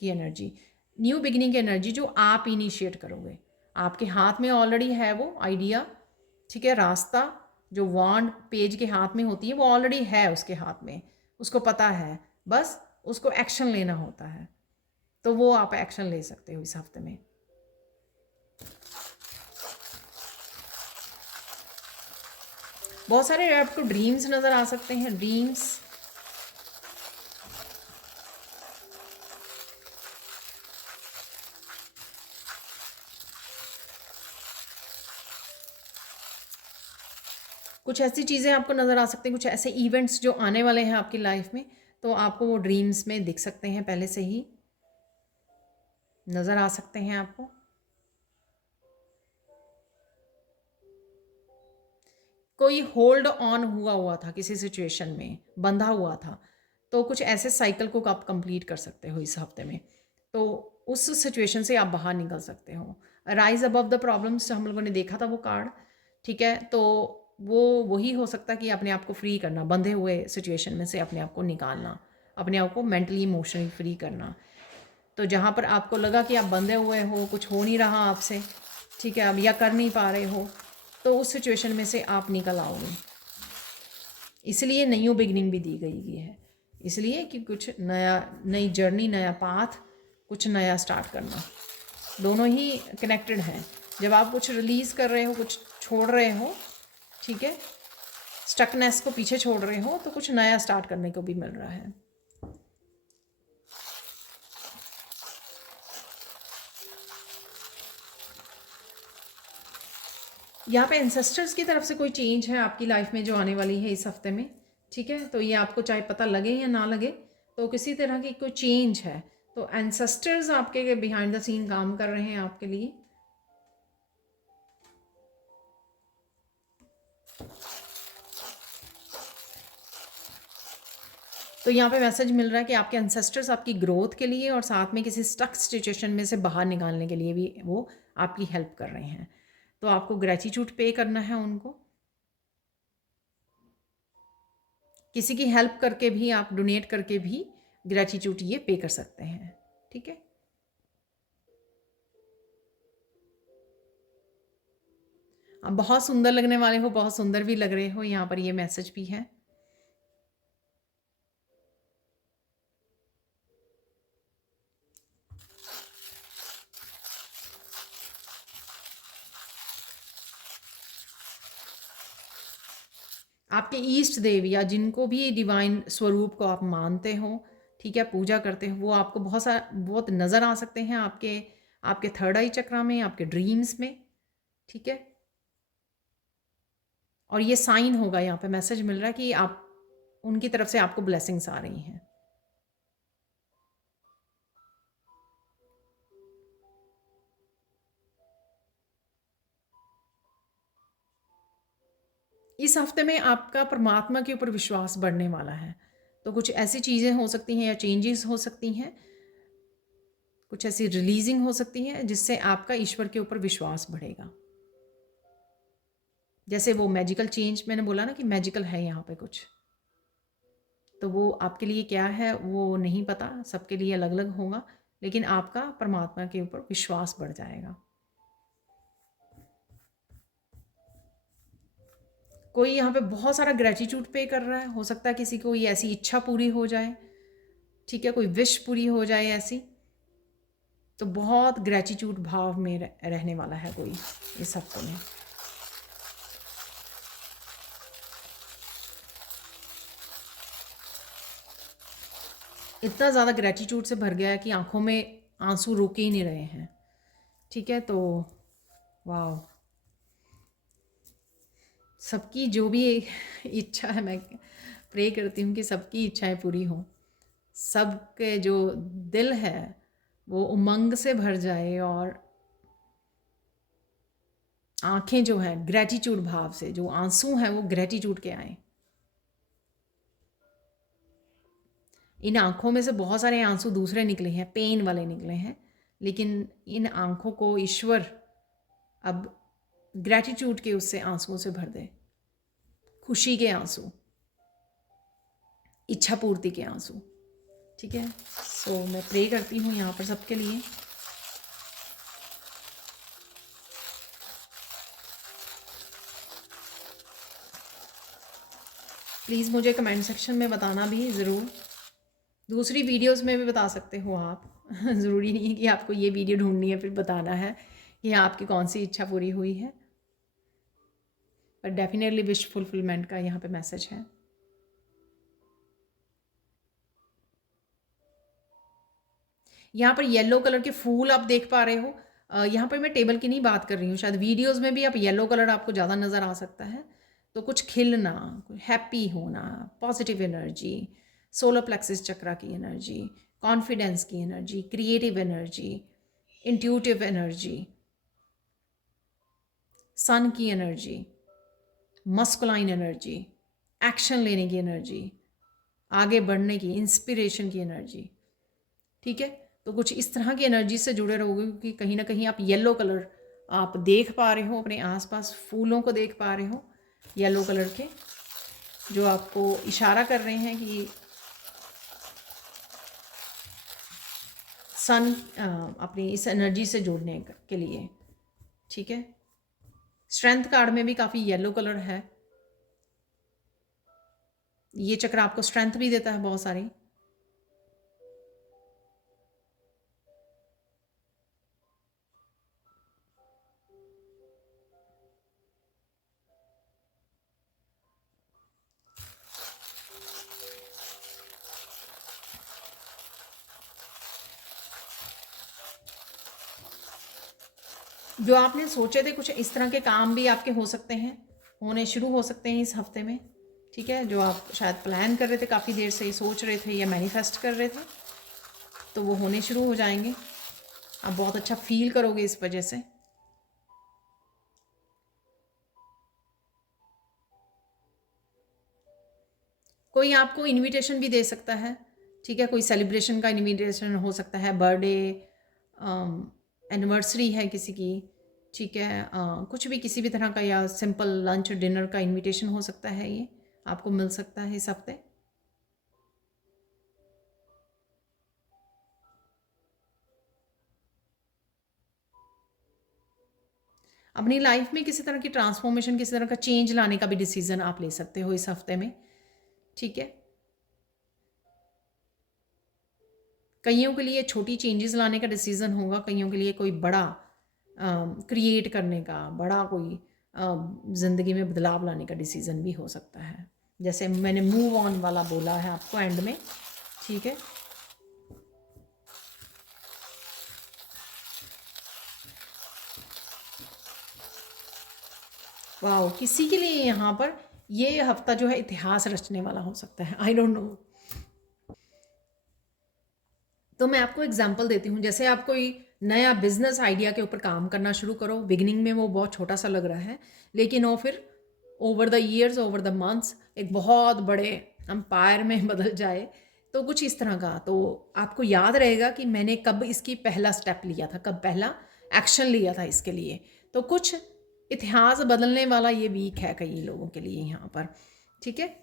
की एनर्जी, न्यू बिगनिंग की एनर्जी जो आप इनिशिएट करोगे, आपके हाथ में ऑलरेडी है वो आइडिया। ठीक है, रास्ता जो वॉन्ड पेज के हाथ में होती है वो ऑलरेडी है उसके हाथ में, उसको पता है, बस उसको एक्शन लेना होता है, तो वो आप एक्शन ले सकते हो इस हफ्ते में। बहुत सारे आपको ड्रीम्स नज़र आ सकते हैं, ड्रीम्स, कुछ ऐसी चीज़ें आपको नज़र आ सकती हैं, कुछ ऐसे इवेंट्स जो आने वाले हैं आपकी लाइफ में, तो आपको वो ड्रीम्स में दिख सकते हैं, पहले से ही नज़र आ सकते हैं आपको। कोई होल्ड ऑन हुआ था किसी सिचुएशन में, बंधा हुआ था, तो कुछ ऐसे साइकिल को आप कंप्लीट कर सकते हो इस हफ्ते में, तो उस सिचुएशन से आप बाहर निकल सकते हो। राइज अबव द प्रॉब्लम्स हम लोगों ने देखा था वो कार्ड। ठीक है, तो वो वही हो सकता है कि अपने आप को फ्री करना, बंधे हुए सिचुएशन में से अपने आप को निकालना, अपने आप को मेंटली इमोशनली फ्री करना। तो जहाँ पर आपको लगा कि आप बंधे हुए हो, कुछ हो नहीं रहा आपसे, ठीक है, अब या कर नहीं पा रहे हो, तो उस सिचुएशन में से आप निकल आओगे। इसलिए न्यू बिगनिंग भी दी गई है, इसलिए कि कुछ नया, नई जर्नी, नया पाथ, कुछ नया स्टार्ट करना, दोनों ही कनेक्टेड हैं। जब आप कुछ रिलीज़ कर रहे हो, कुछ छोड़ रहे हो, ठीक है, स्टकनेस को पीछे छोड़ रहे हो, तो कुछ नया स्टार्ट करने को भी मिल रहा है। यहाँ पे एंसेस्टर्स की तरफ से कोई चेंज है आपकी लाइफ में जो आने वाली है इस हफ्ते में। ठीक है, तो ये आपको चाहे पता लगे या ना लगे, तो किसी तरह की कोई चेंज है, तो एंसेस्टर्स आपके बिहाइंड द सीन काम कर रहे हैं आपके लिए। तो यहाँ पे मैसेज मिल रहा है कि आपके एंसेस्टर्स आपकी ग्रोथ के लिए और साथ में किसी स्टक सिचुएशन में से बाहर निकालने के लिए भी वो आपकी हेल्प कर रहे हैं। तो आपको ग्रेटिट्यूड पे करना है उनको, किसी की हेल्प करके भी, आप डोनेट करके भी ग्रेटिट्यूड ये पे कर सकते हैं। ठीक है, आप बहुत सुंदर लगने वाले हो, बहुत सुंदर भी लग रहे हो, यहाँ पर ये मैसेज भी है। आपके ईष्ट देव या जिनको भी डिवाइन स्वरूप को आप मानते हो, ठीक है, पूजा करते हो, वो आपको बहुत नज़र आ सकते हैं आपके थर्ड आई चक्रा में, आपके ड्रीम्स में। ठीक है, और ये साइन होगा, यहाँ पे मैसेज मिल रहा है कि आप उनकी तरफ से आपको ब्लेसिंग्स आ रही हैं। इस हफ्ते में आपका परमात्मा के ऊपर विश्वास बढ़ने वाला है। तो कुछ ऐसी चीज़ें हो सकती हैं या चेंजेस हो सकती हैं, कुछ ऐसी रिलीजिंग हो सकती है जिससे आपका ईश्वर के ऊपर विश्वास बढ़ेगा। जैसे वो मैजिकल चेंज मैंने बोला ना कि मैजिकल है यहाँ पे कुछ, तो वो आपके लिए क्या है वो नहीं पता, सबके लिए अलग अलग होगा, लेकिन आपका परमात्मा के ऊपर विश्वास बढ़ जाएगा। कोई यहाँ पे बहुत सारा ग्रेटिट्यूड पे कर रहा है, हो सकता है किसी को ये ऐसी इच्छा पूरी हो जाए, ठीक है, कोई विश पूरी हो जाए ऐसी, तो बहुत ग्रेटिट्यूड भाव में रहने वाला है कोई इस हफ्ते में। इतना ज़्यादा ग्रेटिट्यूड से भर गया है कि आंखों में आंसू रुके ही नहीं रहे हैं। ठीक है, तो वाह, सबकी जो भी इच्छा है, मैं प्रे करती हूँ कि सबकी इच्छाएं पूरी हों, सबके जो दिल है वो उमंग से भर जाए और आंखें जो है ग्रेटिट्यूड भाव से, जो आंसू हैं वो ग्रेटिट्यूड के आए। इन आंखों में से बहुत सारे आंसू दूसरे निकले हैं, पेन वाले निकले हैं, लेकिन इन आंखों को ईश्वर अब ग्रेटिट्यूड के उससे आंसुओं से भर दे, खुशी के आंसू, इच्छा पूर्ति के आंसू। ठीक है, सो मैं प्रे करती हूँ यहाँ पर सबके लिए। प्लीज़ मुझे कमेंट सेक्शन में बताना भी ज़रूर, दूसरी वीडियोस में भी बता सकते हो आप ज़रूरी नहीं है कि आपको ये वीडियो ढूंढनी है फिर बताना है कि आपकी कौन सी इच्छा पूरी हुई है, पर डेफिनेटली विश फुलफिलमेंट का यहाँ पे मैसेज है। यहाँ पर येलो कलर के फूल आप देख पा रहे हो, यहाँ पर मैं टेबल की नहीं बात कर रही हूँ, शायद वीडियोस में भी आप येलो कलर आपको ज़्यादा नज़र आ सकता है। तो कुछ खिलना, हैप्पी होना, positive energy, solar plexus chakra की एनर्जी, कॉन्फिडेंस की energy, creative energy, intuitive energy, sun की एनर्जी, मस्कुलाइन एनर्जी, एक्शन लेने की एनर्जी, आगे बढ़ने की, इंस्पिरेशन की एनर्जी। ठीक है, तो कुछ इस तरह की एनर्जी से जुड़े रहोगे, क्योंकि कहीं ना कहीं आप येलो कलर आप देख पा रहे हो, अपने आसपास फूलों को देख पा रहे हो येलो कलर के, जो आपको इशारा कर रहे हैं कि सन अपनी इस एनर्जी से जोड़ने के लिए। ठीक है, स्ट्रेंथ कार्ड में भी काफ़ी येलो कलर है, ये चक्र आपको स्ट्रेंथ भी देता है बहुत सारी। जो आपने सोचे थे कुछ इस तरह के काम भी आपके हो सकते हैं, होने शुरू हो सकते हैं इस हफ्ते में। ठीक है, जो आप शायद प्लान कर रहे थे, काफ़ी देर से सोच रहे थे या मैनिफेस्ट कर रहे थे, तो वो होने शुरू हो जाएंगे। आप बहुत अच्छा फील करोगे इस वजह से। कोई आपको इनविटेशन भी दे सकता है, ठीक है, कोई सेलिब्रेशन का इनविटेशन हो सकता है, बर्थडे, एनिवर्सरी है किसी की, ठीक है, कुछ भी किसी भी तरह का, या सिंपल लंच डिनर का इनविटेशन हो सकता है, ये आपको मिल सकता है इस हफ्ते। अपनी लाइफ में किसी तरह की ट्रांसफॉर्मेशन, किसी तरह का चेंज लाने का भी डिसीजन आप ले सकते हो इस हफ्ते में, ठीक है। कईयों के लिए छोटी चेंजेस लाने का डिसीजन होगा, कईयों के लिए कोई बड़ा क्रिएट करने का, बड़ा कोई ज़िंदगी में बदलाव लाने का डिसीजन भी हो सकता है, जैसे मैंने मूव ऑन वाला बोला है आपको एंड में, ठीक है। वाह, किसी के लिए यहाँ पर ये हफ्ता जो है इतिहास रचने वाला हो सकता है, आई डोंट नो। तो मैं आपको एग्जांपल देती हूँ, जैसे आप कोई नया बिजनेस आइडिया के ऊपर काम करना शुरू करो, बिगिनिंग में वो बहुत छोटा सा लग रहा है, लेकिन वो फिर over the years, over the months एक बहुत बड़े एम्पायर में बदल जाए। तो कुछ इस तरह का, तो आपको याद रहेगा कि मैंने कब इसकी पहला स्टेप लिया था, कब पहला एक्शन लिया था इसके लिए। तो कुछ इतिहास बदलने वाला ये वीक है कई लोगों के लिए यहाँ पर, ठीक है।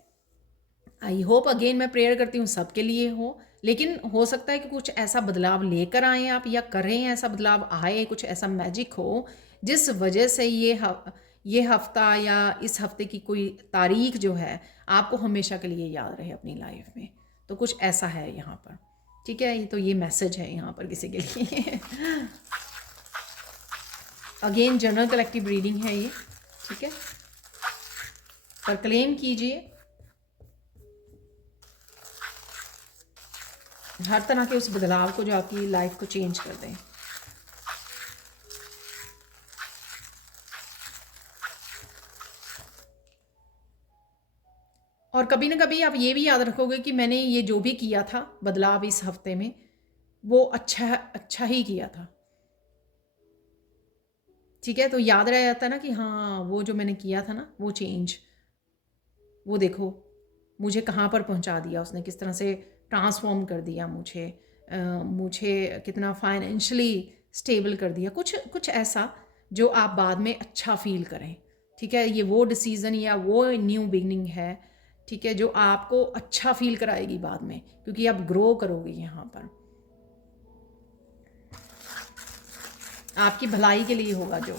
आई होप, अगेन मैं प्रेयर करती हूँ सबके लिए हो, लेकिन हो सकता है कि कुछ ऐसा बदलाव लेकर आएँ आप, या करें ऐसा बदलाव आए, कुछ ऐसा मैजिक हो जिस वजह से ये हफ्ता या इस हफ्ते की कोई तारीख जो है आपको हमेशा के लिए याद रहे अपनी लाइफ में। तो कुछ ऐसा है यहाँ पर, ठीक है। तो ये मैसेज है यहाँ पर किसी के लिए। अगेन जनरल कलेक्टिव रीडिंग है ये, ठीक है। पर क्लेम कीजिए हर तरह के उस बदलाव को जो आपकी लाइफ को चेंज कर दें। और कभी ना कभी आप ये भी याद रखोगे कि मैंने ये जो भी किया था बदलाव इस हफ्ते में, वो अच्छा ही किया था, ठीक है। तो याद रह जाता है ना कि हाँ, वो जो मैंने किया था ना, वो चेंज, वो देखो मुझे कहाँ पर पहुँचा दिया उसने, किस तरह से ट्रांसफॉर्म कर दिया मुझे, मुझे कितना फाइनेंशियली स्टेबल कर दिया, कुछ कुछ ऐसा जो आप बाद में अच्छा फील करें, ठीक है। ये वो डिसीज़न या वो न्यू बिगनिंग है, ठीक है, जो आपको अच्छा फील कराएगी बाद में, क्योंकि आप ग्रो करोगे यहाँ पर, आपकी भलाई के लिए होगा जो।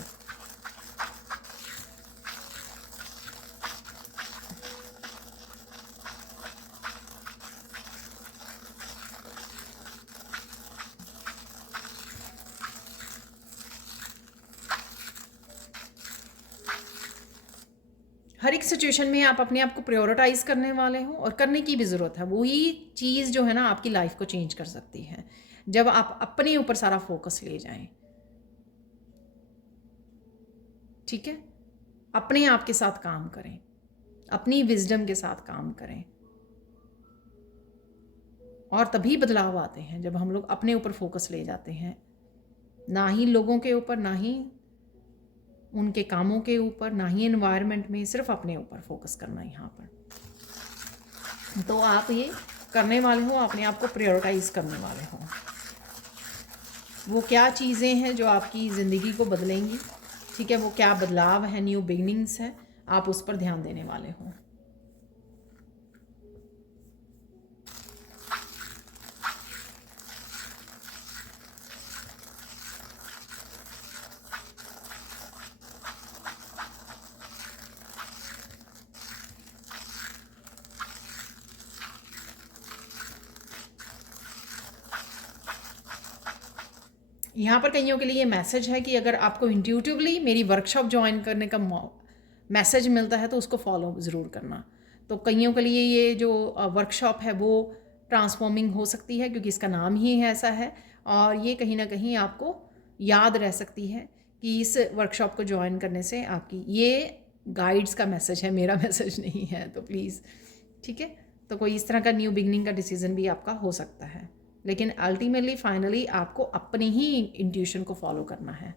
हर एक सिचुएशन में आप अपने आप को प्रायोरिटाइज करने वाले हो, और करने की भी ज़रूरत है। वही चीज़ जो है ना आपकी लाइफ को चेंज कर सकती है, जब आप अपने ऊपर सारा फोकस ले जाएं, ठीक है। अपने आप के साथ काम करें, अपनी विजडम के साथ काम करें, और तभी बदलाव आते हैं जब हम लोग अपने ऊपर फोकस ले जाते हैं, ना ही लोगों के ऊपर, ना ही उनके कामों के ऊपर, ना ही एनवायरनमेंट में, सिर्फ अपने ऊपर फोकस करना यहाँ पर। तो आप ये करने वाले हो, अपने आप को प्रायोरिटाइज करने वाले हो। वो क्या चीज़ें हैं जो आपकी ज़िंदगी को बदलेंगी, ठीक है, वो क्या बदलाव है, न्यू बिगनिंग्स है, आप उस पर ध्यान देने वाले हो। यहाँ पर कईयों के लिए मैसेज है कि अगर आपको इंट्यूटिवली मेरी वर्कशॉप ज्वाइन करने का मैसेज मिलता है तो उसको फॉलो ज़रूर करना। तो कईयों के लिए ये जो वर्कशॉप है वो ट्रांसफॉर्मिंग हो सकती है, क्योंकि इसका नाम ही ऐसा है, और ये कहीं ना कहीं आपको याद रह सकती है कि इस वर्कशॉप को ज्वाइन करने से आपकी, ये गाइड्स का मैसेज है, मेरा मैसेज नहीं है, तो प्लीज़, ठीक है। तो कोई इस तरह का न्यू बिगनिंग का डिसीज़न भी आपका हो सकता है, लेकिन अल्टीमेटली फाइनली आपको अपनी ही इंट्यूशन को फॉलो करना है।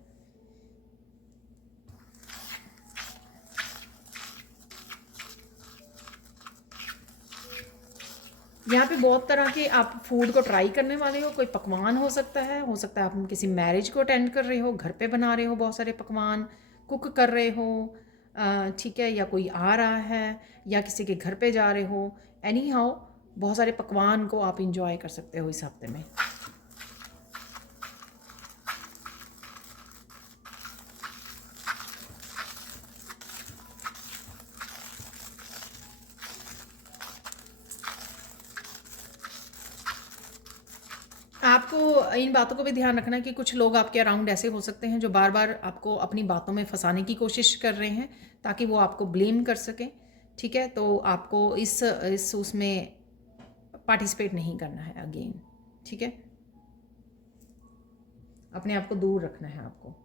यहाँ पे बहुत तरह के आप फूड को ट्राई करने वाले हो। कोई पकवान हो सकता है आप किसी मैरिज को अटेंड कर रहे हो, घर पे बना रहे हो बहुत सारे पकवान, कुक कर रहे हो, ठीक है, या कोई आ रहा है या किसी के घर पे जा रहे हो। एनी हाउ बहुत सारे पकवान को आप इंजॉय कर सकते हो इस हफ्ते में। आपको इन बातों को भी ध्यान रखना है कि कुछ लोग आपके अराउंड ऐसे हो सकते हैं जो बार बार आपको अपनी बातों में फंसाने की कोशिश कर रहे हैं ताकि वो आपको ब्लेम कर सकें, ठीक है। तो आपको इस उसमें पार्टिसिपेट नहीं करना है अगेन, ठीक है। अपने आप को दूर रखना है आपको।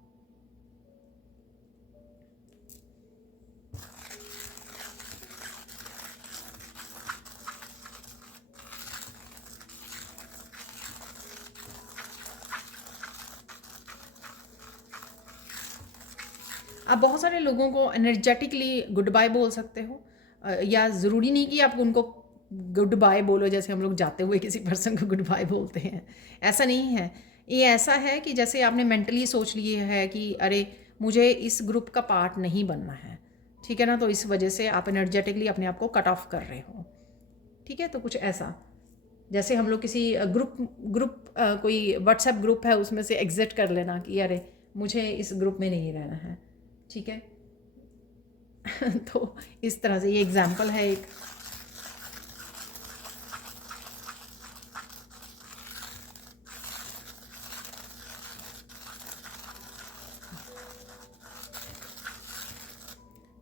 आप बहुत सारे लोगों को एनर्जेटिकली गुड बाय बोल सकते हो, या ज़रूरी नहीं कि आप उनको गुड बाय बोलो जैसे हम लोग जाते हुए किसी पर्सन को गुड बाय बोलते हैं। ऐसा नहीं है। ये ऐसा है कि जैसे आपने मेंटली सोच लिए है कि अरे मुझे इस ग्रुप का पार्ट नहीं बनना है, ठीक है ना, तो इस वजह से आप एनर्जेटिकली अपने आप को कट ऑफ कर रहे हो, ठीक है। तो कुछ ऐसा जैसे हम लोग किसी ग्रुप कोई व्हाट्सएप ग्रुप है उसमें से एग्जिट कर लेना कि अरे मुझे इस ग्रुप में नहीं रहना है, ठीक है। तो इस तरह से ये एग्जाम्पल है एक।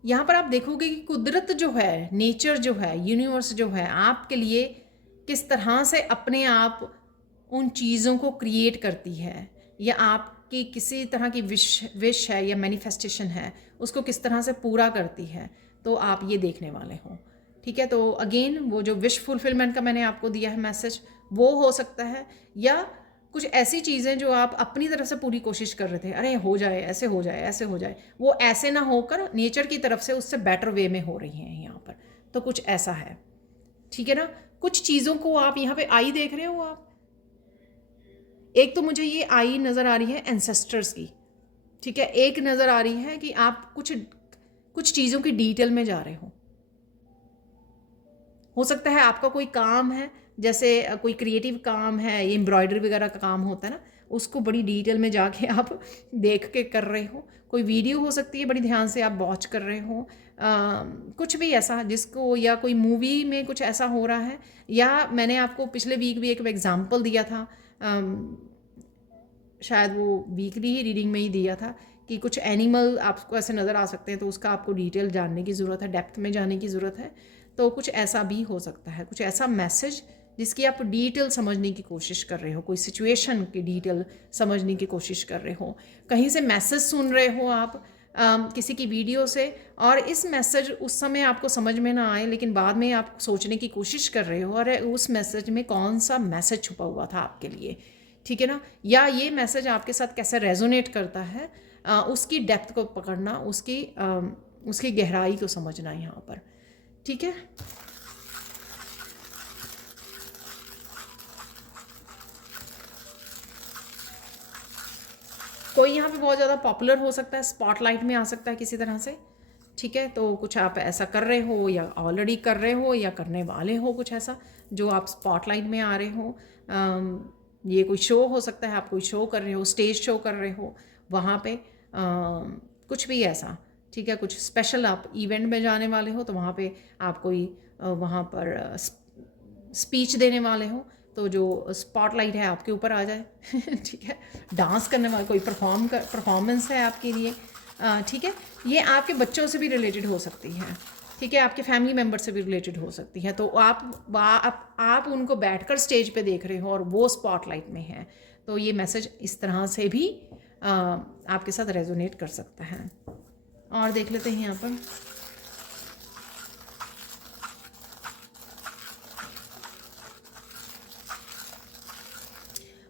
यहाँ पर आप देखोगे कि कुदरत जो है, नेचर जो है, यूनिवर्स जो है आपके लिए किस तरह से अपने आप उन चीज़ों को क्रिएट करती है, या आपकी किसी तरह की विश है या मैनिफेस्टेशन है उसको किस तरह से पूरा करती है, तो आप ये देखने वाले हो, ठीक है। तो अगेन वो जो विश फुलफिलमेंट का मैंने आपको दिया है मैसेज, वो हो सकता है, या कुछ ऐसी चीज़ें जो आप अपनी तरफ से पूरी कोशिश कर रहे थे, अरे हो जाए, ऐसे हो जाए, ऐसे हो जाए, वो ऐसे ना होकर नेचर की तरफ से उससे बेटर वे में हो रही हैं यहाँ पर। तो कुछ ऐसा है, ठीक है ना। कुछ चीज़ों को आप यहाँ पे आई देख रहे हो आप, एक तो मुझे ये आई नज़र आ रही है एंसेस्टर्स की, ठीक है। एक नज़र आ रही है कि आप कुछ चीज़ों की डिटेल में जा रहे हो सकता है आपका कोई काम है, जैसे कोई क्रिएटिव काम है, ये एम्ब्रॉयडरी वगैरह का काम होता है ना, उसको बड़ी डिटेल में जाके आप देख के कर रहे हो। कोई वीडियो हो सकती है बड़ी ध्यान से आप वॉच कर रहे हो, कुछ भी ऐसा जिसको, या कोई मूवी में कुछ ऐसा हो रहा है, या मैंने आपको पिछले वीक भी एक एग्जांपल दिया था, शायद वो वीकली ही रीडिंग में ही दिया था कि कुछ एनिमल आपको ऐसे नज़र आ सकते हैं, तो उसका आपको डिटेल जानने की ज़रूरत है, डेप्थ में जाने की ज़रूरत है। तो कुछ ऐसा भी हो सकता है, कुछ ऐसा मैसेज जिसकी आप डिटेल समझने की कोशिश कर रहे हो, कोई सिचुएशन की डिटेल समझने की कोशिश कर रहे हो, कहीं से मैसेज सुन रहे हो आप किसी की वीडियो से, और इस मैसेज उस समय आपको समझ में ना आए, लेकिन बाद में आप सोचने की कोशिश कर रहे हो, अरे उस मैसेज में कौन सा मैसेज छुपा हुआ था आपके लिए, ठीक है ना, या ये मैसेज आपके साथ कैसे रेजोनेट करता है, उसकी डेप्थ को पकड़ना, उसकी गहराई को समझना यहाँ पर, ठीक है। कोई यहाँ पे बहुत ज़्यादा पॉपुलर हो सकता है, स्पॉटलाइट में आ सकता है किसी तरह से, ठीक है। तो कुछ आप ऐसा कर रहे हो, या ऑलरेडी कर रहे हो, या करने वाले हो, कुछ ऐसा जो आप स्पॉटलाइट में आ रहे हो। ये कोई शो हो सकता है, आप कोई शो कर रहे हो, स्टेज शो कर रहे हो, वहाँ पे कुछ भी ऐसा, ठीक है। कुछ स्पेशल आप इवेंट में जाने वाले हो, तो वहाँ पे आप कोई वहाँ पर स्पीच देने वाले हो, तो जो स्पॉटलाइट है आपके ऊपर आ जाए ठीक है। डांस करने वाला कोई परफॉर्मेंस है आपके लिए, ठीक है। ये आपके बच्चों से भी रिलेटेड हो सकती है, ठीक है, आपके फैमिली मेम्बर से भी रिलेटेड हो सकती है। तो आप उनको बैठकर स्टेज पे देख रहे हो और वो स्पॉटलाइट में है, तो ये मैसेज इस तरह से भी आपके साथ रेजोनेट कर सकता है। और देख लेते हैं यहाँ पर,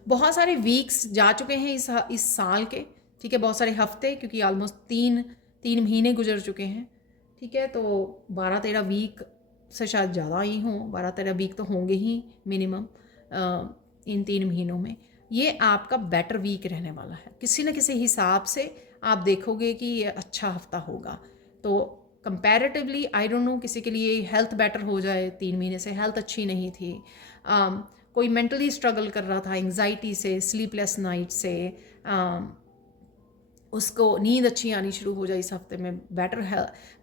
बहुत सारे वीक्स जा चुके हैं इस साल के, ठीक है, बहुत सारे हफ्ते, क्योंकि ऑलमोस्ट तीन महीने गुजर चुके हैं, ठीक है। तो 12-13 वीक से शायद ज़्यादा ही हों, 12-13 वीक तो होंगे ही मिनिमम इन 3 महीनों में। ये आपका बेटर वीक रहने वाला है, किसी न किसी हिसाब से आप देखोगे कि ये अच्छा हफ्ता होगा। तो कंपैरेटिवली आई डोंट नो, किसी के लिए हेल्थ बेटर हो जाए, 3 महीने से हेल्थ अच्छी नहीं थी, कोई मेंटली स्ट्रगल कर रहा था एंग्जाइटी से, स्लीपलेस नाइट से, उसको नींद अच्छी आनी शुरू हो जाए इस हफ्ते में,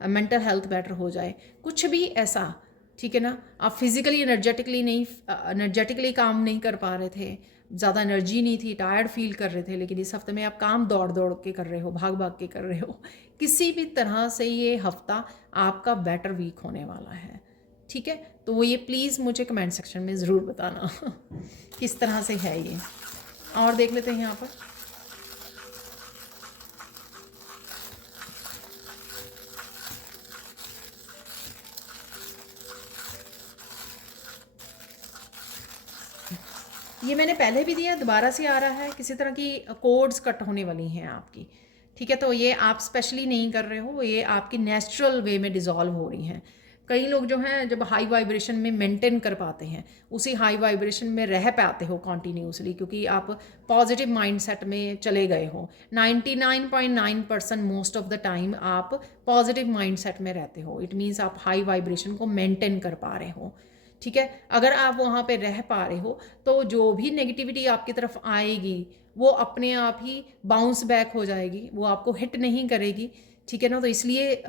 मेंटल हेल्थ बेटर हो जाए, कुछ भी ऐसा, ठीक है ना। आप फिज़िकली एनर्जेटिकली काम नहीं कर पा रहे थे, ज़्यादा एनर्जी नहीं थी, टायर्ड फील कर रहे थे, लेकिन इस हफ्ते में आप काम दौड़ दौड़ के कर रहे हो, भाग भाग के कर रहे हो, किसी भी तरह से ये हफ्ता आपका बेटर वीक होने वाला है, ठीक है। तो वो ये प्लीज़ मुझे कमेंट सेक्शन में ज़रूर बताना किस तरह से है ये। और देख लेते हैं यहाँ पर, ये मैंने पहले भी दिया, दोबारा से आ रहा है, किसी तरह की कोड्स कट होने वाली हैं आपकी, ठीक है। तो ये आप स्पेशली नहीं कर रहे हो, ये आपकी नेचुरल वे में डिज़ोल्व हो रही हैं। कई लोग जो हैं जब हाई वाइब्रेशन में मेंटेन कर पाते हैं, उसी हाई वाइब्रेशन में रह पाते हो कॉन्टीन्यूसली, क्योंकि आप पॉजिटिव माइंडसेट में चले गए हो। 99.9% मोस्ट ऑफ द टाइम आप पॉजिटिव माइंडसेट में रहते हो, इट मीन्स आप हाई वाइब्रेशन को मेंटेन कर पा रहे हो, ठीक है। अगर आप वहाँ पे रह पा रहे हो तो जो भी नेगेटिविटी आपकी तरफ आएगी वो अपने आप ही बाउंस बैक हो जाएगी, वो आपको हिट नहीं करेगी, ठीक है ना। तो इसलिए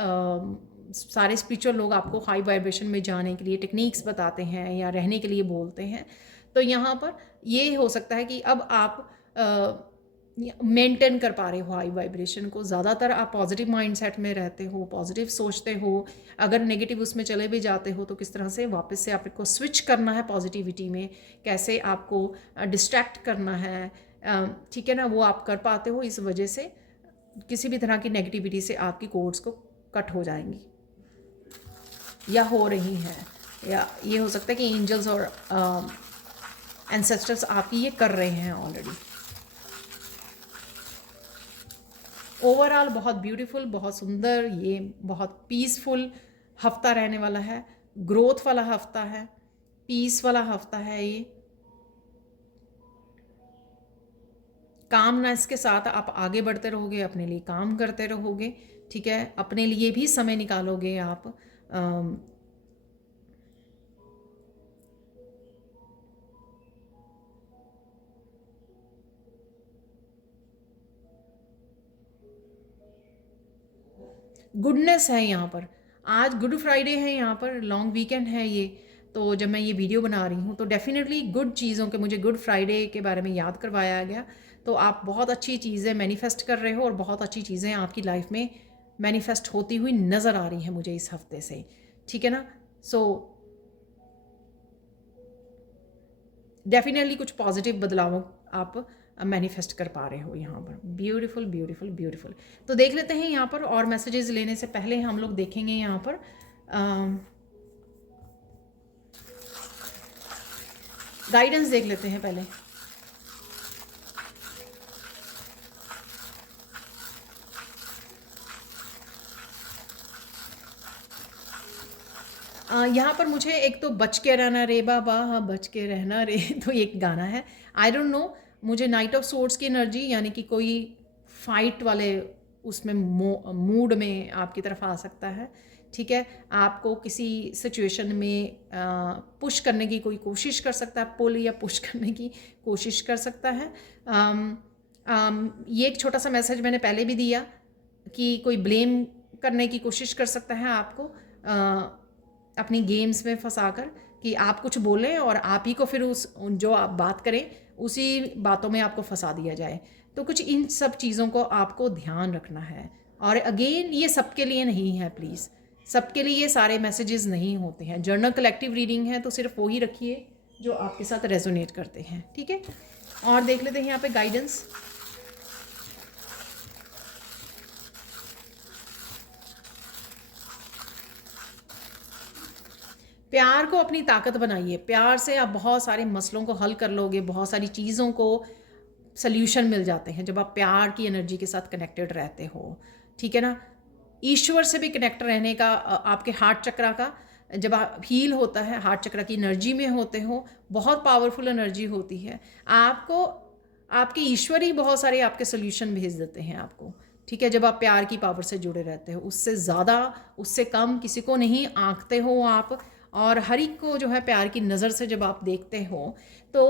सारे स्पिरिचुअल लोग आपको हाई वाइब्रेशन में जाने के लिए टेक्निक्स बताते हैं या रहने के लिए बोलते हैं। तो यहाँ पर ये हो सकता है कि अब आप मेंटेन कर पा रहे हो हाई वाइब्रेशन को, ज़्यादातर आप पॉजिटिव माइंडसेट में रहते हो, पॉजिटिव सोचते हो। अगर नेगेटिव उसमें चले भी जाते हो तो किस तरह से वापस से आपको स्विच करना है पॉजिटिविटी में, कैसे आपको डिस्ट्रैक्ट करना है, ठीक है ना, वो आप कर पाते हो। इस वजह से किसी भी तरह की नेगेटिविटी से आपकी कोड्स को कट हो जाएंगी या हो रही हैं, या ये हो सकता है कि एंजल्स और एंसेस्टर्स आपकी ये कर रहे हैं ऑलरेडी। ओवरऑल बहुत ब्यूटीफुल, बहुत सुंदर, ये बहुत पीसफुल हफ्ता रहने वाला है, ग्रोथ वाला हफ्ता है, पीस वाला हफ्ता है ये। कामनेस के साथ आप आगे बढ़ते रहोगे, अपने लिए काम करते रहोगे, ठीक है, अपने लिए भी समय निकालोगे आप। गुडनेस है यहाँ पर, आज गुड फ्राइडे है, यहाँ पर लॉन्ग वीकेंड है ये। तो जब मैं ये वीडियो बना रही हूँ तो डेफिनेटली गुड चीज़ों के, मुझे गुड फ्राइडे के बारे में याद करवाया गया। तो आप बहुत अच्छी चीज़ें मैनिफेस्ट कर रहे हो और बहुत अच्छी चीज़ें आपकी लाइफ में मैनिफेस्ट होती हुई नज़र आ रही हैं मुझे इस हफ्ते से, ठीक है ना। सो डेफिनेटली कुछ पॉजिटिव बदलावों आप मैनिफेस्ट कर पा रहे हो यहाँ पर। Beautiful beautiful beautiful. तो देख लेते हैं यहाँ पर, और मैसेजेस लेने से पहले हम लोग देखेंगे यहाँ पर गाइडेंस देख लेते हैं पहले। यहाँ पर मुझे एक तो बच के रहना रे बाबा, हाँ बच के रहना रे तो एक गाना है, आई डोंट नो, मुझे नाइट ऑफ सोर्ड्स की एनर्जी, यानी कि कोई फाइट वाले उसमें मूड में आपकी तरफ आ सकता है, ठीक है। आपको किसी सिचुएशन में पुश करने की कोई कोशिश कर सकता है, पुल या पुश करने की कोशिश कर सकता है। ये एक छोटा सा मैसेज मैंने पहले भी दिया कि कोई ब्लेम करने की कोशिश कर सकता है आपको अपनी गेम्स में फंसाकर, कि आप कुछ बोलें और आप ही को फिर उस जो आप बात करें उसी बातों में आपको फंसा दिया जाए। तो कुछ इन सब चीज़ों को आपको ध्यान रखना है। और अगेन ये सबके लिए नहीं है, प्लीज़, सबके लिए ये सारे मैसेजेस नहीं होते हैं। जर्नल कलेक्टिव रीडिंग है तो सिर्फ वो ही रखिए जो आपके साथ रेजोनेट करते हैं, ठीक है। और देख लेते हैं यहाँ पे गाइडेंस। प्यार को अपनी ताकत बनाइए, प्यार से आप बहुत सारे मसलों को हल कर लोगे, बहुत सारी चीज़ों को सल्यूशन मिल जाते हैं जब आप प्यार की एनर्जी के साथ कनेक्टेड रहते हो, ठीक है ना। ईश्वर से भी कनेक्ट रहने का, आपके हार्ट चक्रा का जब आप हील होता है, हार्ट चक्र की एनर्जी में होते हो, बहुत पावरफुल एनर्जी होती है। आपको आपके ईश्वर ही बहुत सारे आपके सोल्यूशन भेज देते हैं आपको, ठीक है, जब आप प्यार की पावर से जुड़े रहते हो। उससे ज़्यादा, उससे कम किसी को नहीं आंकते हो आप। और हर एक को जो है प्यार की नज़र से जब आप देखते हो तो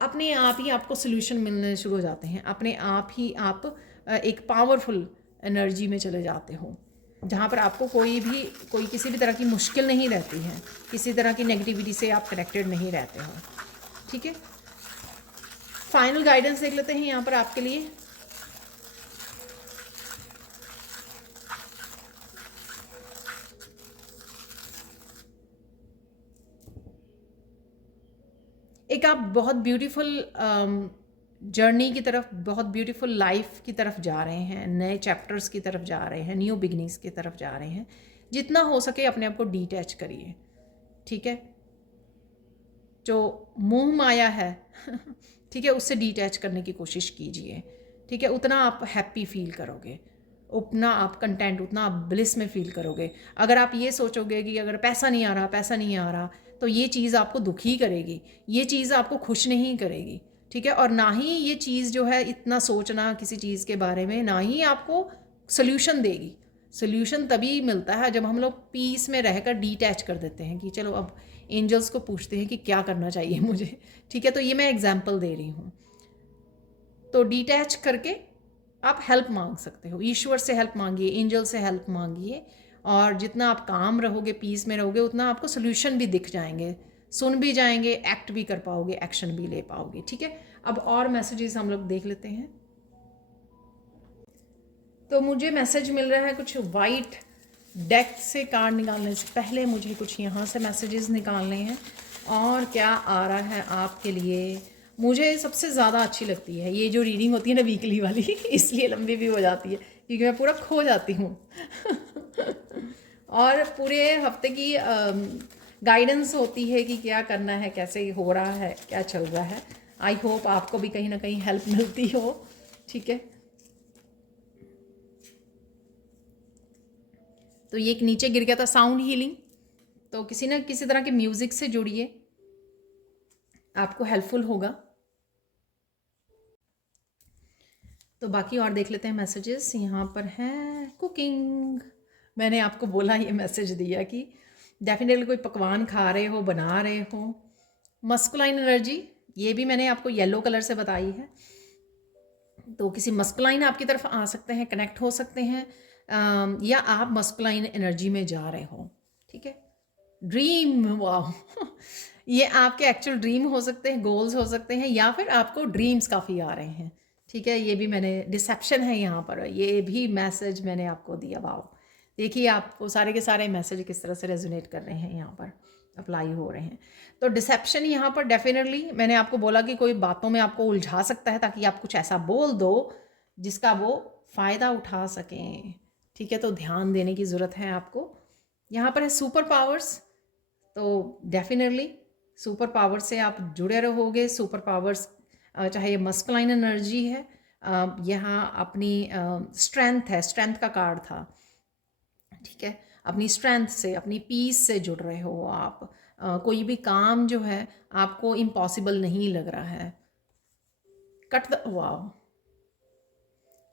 अपने आप ही आपको सोल्यूशन मिलने शुरू हो जाते हैं। अपने आप ही आप एक पावरफुल एनर्जी में चले जाते हो, जहाँ पर आपको कोई किसी भी तरह की मुश्किल नहीं रहती है, किसी तरह की नेगेटिविटी से आप कनेक्टेड नहीं रहते हो, ठीक है। फाइनल गाइडेंस देख लेते हैं यहाँ पर आपके लिए। एक आप बहुत ब्यूटीफुल जर्नी की तरफ, बहुत ब्यूटीफुल लाइफ की तरफ जा रहे हैं, नए चैप्टर्स की तरफ जा रहे हैं, न्यू बिगनिंग्स की तरफ जा रहे हैं। जितना हो सके अपने आप को डिटैच करिए, ठीक है। जो मोह माया है ठीक है, उससे डिटैच करने की कोशिश कीजिए, ठीक है। उतना आप हैप्पी फील करोगे, उतना आप कंटेंट, उतना आप ब्लिस में फील करोगे। अगर आप ये सोचोगे कि अगर पैसा नहीं आ रहा, पैसा नहीं आ रहा, तो ये चीज़ आपको दुखी करेगी, ये चीज़ आपको खुश नहीं करेगी, ठीक है। और ना ही ये चीज़ जो है, इतना सोचना किसी चीज़ के बारे में, ना ही आपको सोल्यूशन देगी। सोल्यूशन तभी मिलता है जब हम लोग पीस में रहकर डिटैच कर देते हैं कि चलो अब एंजल्स को पूछते हैं कि क्या करना चाहिए मुझे, ठीक है। तो ये मैं एग्जाम्पल दे रही हूँ। तो डिटैच करके आप हेल्प मांग सकते हो, ईश्वर से हेल्प मांगिए, एंजल से हेल्प मांगिए। और जितना आप काम रहोगे, पीस में रहोगे, उतना आपको सोल्यूशन भी दिख जाएंगे, सुन भी जाएंगे, एक्ट भी कर पाओगे, एक्शन भी ले पाओगे, ठीक है। अब और मैसेजेस हम लोग देख लेते हैं। तो मुझे मैसेज मिल रहा है कुछ वाइट डेक से कार्ड निकालने से पहले मुझे कुछ यहाँ से मैसेजेस निकालने हैं। और क्या आ रहा है आपके लिए? मुझे सबसे ज़्यादा अच्छी लगती है ये जो रीडिंग होती है ना, वीकली वाली इसलिए लंबी भी हो जाती है क्योंकि मैं पूरा खो जाती हूँ और पूरे हफ्ते की गाइडेंस होती है कि क्या करना है, कैसे हो रहा है, क्या चल रहा है। आई होप आपको भी कहीं ना कहीं हेल्प मिलती हो, ठीक है। तो ये एक नीचे गिर गया था, साउंड हीलिंग। तो किसी न किसी तरह के म्यूज़िक से जुड़िए, आपको हेल्पफुल होगा। तो बाकी और देख लेते हैं मैसेजेस। यहाँ पर है कुकिंग। मैंने आपको बोला, ये मैसेज दिया कि डेफिनेटली कोई पकवान खा रहे हो, बना रहे हो। मस्कुलाइन एनर्जी, ये भी मैंने आपको येलो कलर से बताई है। तो किसी मस्कुलाइन आपकी तरफ आ सकते हैं, कनेक्ट हो सकते हैं, या आप मस्कुलाइन एनर्जी में जा रहे हो, ठीक है। ड्रीम, वाह ये आपके एक्चुअल ड्रीम हो सकते हैं, गोल्स हो सकते हैं, या फिर आपको ड्रीम्स काफ़ी आ रहे हैं, ठीक है। ये भी मैंने, डिसेप्शन है यहाँ पर, ये भी मैसेज मैंने आपको दिया। वाह, देखिए आपको सारे के सारे मैसेज किस तरह से रेजोनेट कर रहे हैं, यहाँ पर अप्लाई हो रहे हैं। तो डिसेप्शन यहाँ पर डेफिनेटली, मैंने आपको बोला कि कोई बातों में आपको उलझा सकता है ताकि आप कुछ ऐसा बोल दो जिसका वो फ़ायदा उठा सकें, ठीक है। तो ध्यान देने की ज़रूरत है आपको। यहाँ पर है सुपर पावर्स। तो डेफिनेटली सुपर पावर से आप जुड़े रहोगे। सुपर पावर्स, चाहे ये मस्कुलाइन एनर्जी है, यहाँ अपनी स्ट्रेंथ है, स्ट्रेंथ का कार्ड था, ठीक है। अपनी स्ट्रेंथ से, अपनी पीस से जुड़ रहे हो आप। कोई भी काम जो है आपको इम्पॉसिबल नहीं लग रहा है। कट द, वाव,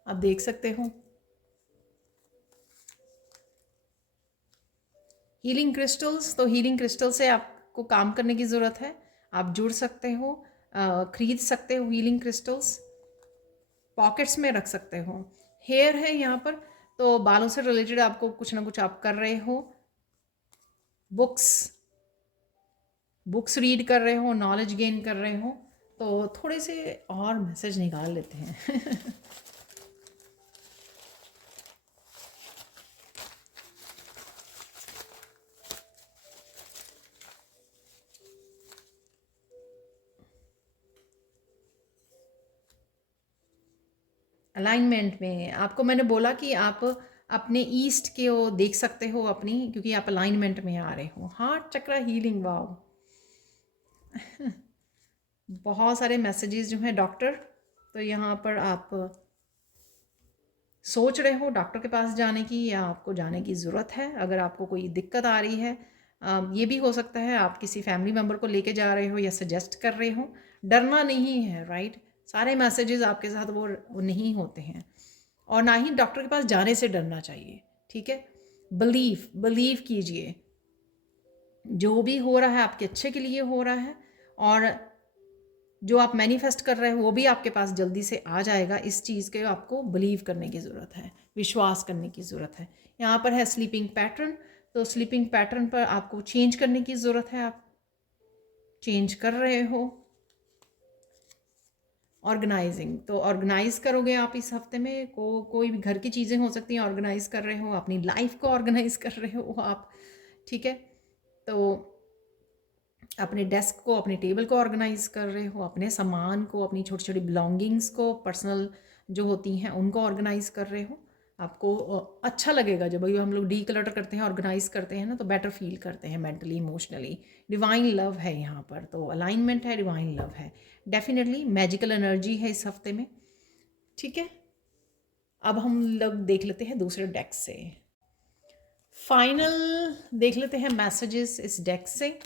आप देख सकते हो। हीलिंग क्रिस्टल्स, तो हीलिंग क्रिस्टल से आपको काम करने की ज़रूरत है। आप जुड़ सकते हो, खरीद सकते हो हीलिंग क्रिस्टल्स, पॉकेट्स में रख सकते हो। हेयर है यहाँ पर, तो बालों से रिलेटेड आपको कुछ ना कुछ आप कर रहे हो। बुक्स, बुक्स रीड कर रहे हो, नॉलेज गेन कर रहे हो। तो थोड़े से और मैसेज निकाल लेते हैं अलाइनमेंट में आपको मैंने बोला कि आप अपने ईस्ट के वो देख सकते हो अपनी, क्योंकि आप अलाइनमेंट में आ रहे हो। हार्ट चक्र हीलिंग, वाव बहुत सारे मैसेजेस जो हैं डॉक्टर। तो यहाँ पर आप सोच रहे हो डॉक्टर के पास जाने की, या आपको जाने की ज़रूरत है। अगर आपको कोई दिक्कत आ रही है, ये भी हो सकता है आप किसी फैमिली मेम्बर को लेके जा रहे हो या सजेस्ट कर रहे हो। डरना नहीं है, राइट। सारे मैसेजेस आपके साथ वो नहीं होते हैं, और ना ही डॉक्टर के पास जाने से डरना चाहिए, ठीक है। बिलीव कीजिए, जो भी हो रहा है आपके अच्छे के लिए हो रहा है, और जो आप मैनिफेस्ट कर रहे हो वो भी आपके पास जल्दी से आ जाएगा। इस चीज़ के आपको बिलीव करने की ज़रूरत है, विश्वास करने की ज़रूरत है। यहाँ पर है स्लीपिंग पैटर्न, तो स्लीपिंग पैटर्न पर आपको चेंज करने की ज़रूरत है, आप चेंज कर रहे हो। ऑर्गेनाइजिंग, तो ऑर्गेनाइज करोगे आप इस हफ्ते में, कोई भी घर की चीज़ें हो सकती हैं, ऑर्गेनाइज कर रहे हो, अपनी लाइफ को ऑर्गेनाइज कर रहे हो आप, ठीक है। तो अपने डेस्क को, अपने टेबल को ऑर्गेनाइज कर रहे हो, अपने सामान को, अपनी छोटी छोटी बिलोंगिंग्स को, पर्सनल जो होती हैं उनको ऑर्गेनाइज कर रहे हो। आपको अच्छा लगेगा जब हम लोग डी क्लटर करते हैं, ऑर्गेनाइज करते हैं ना, तो बेटर फील करते हैं मेंटली, इमोशनली। डिवाइन लव है यहाँ पर, तो अलाइनमेंट है, डिवाइन लव है, डेफिनेटली मैजिकल एनर्जी है इस हफ्ते में, ठीक है। अब हम लोग देख लेते हैं दूसरे डेक से, फाइनल देख लेते हैं मैसेजेस इस डेक से,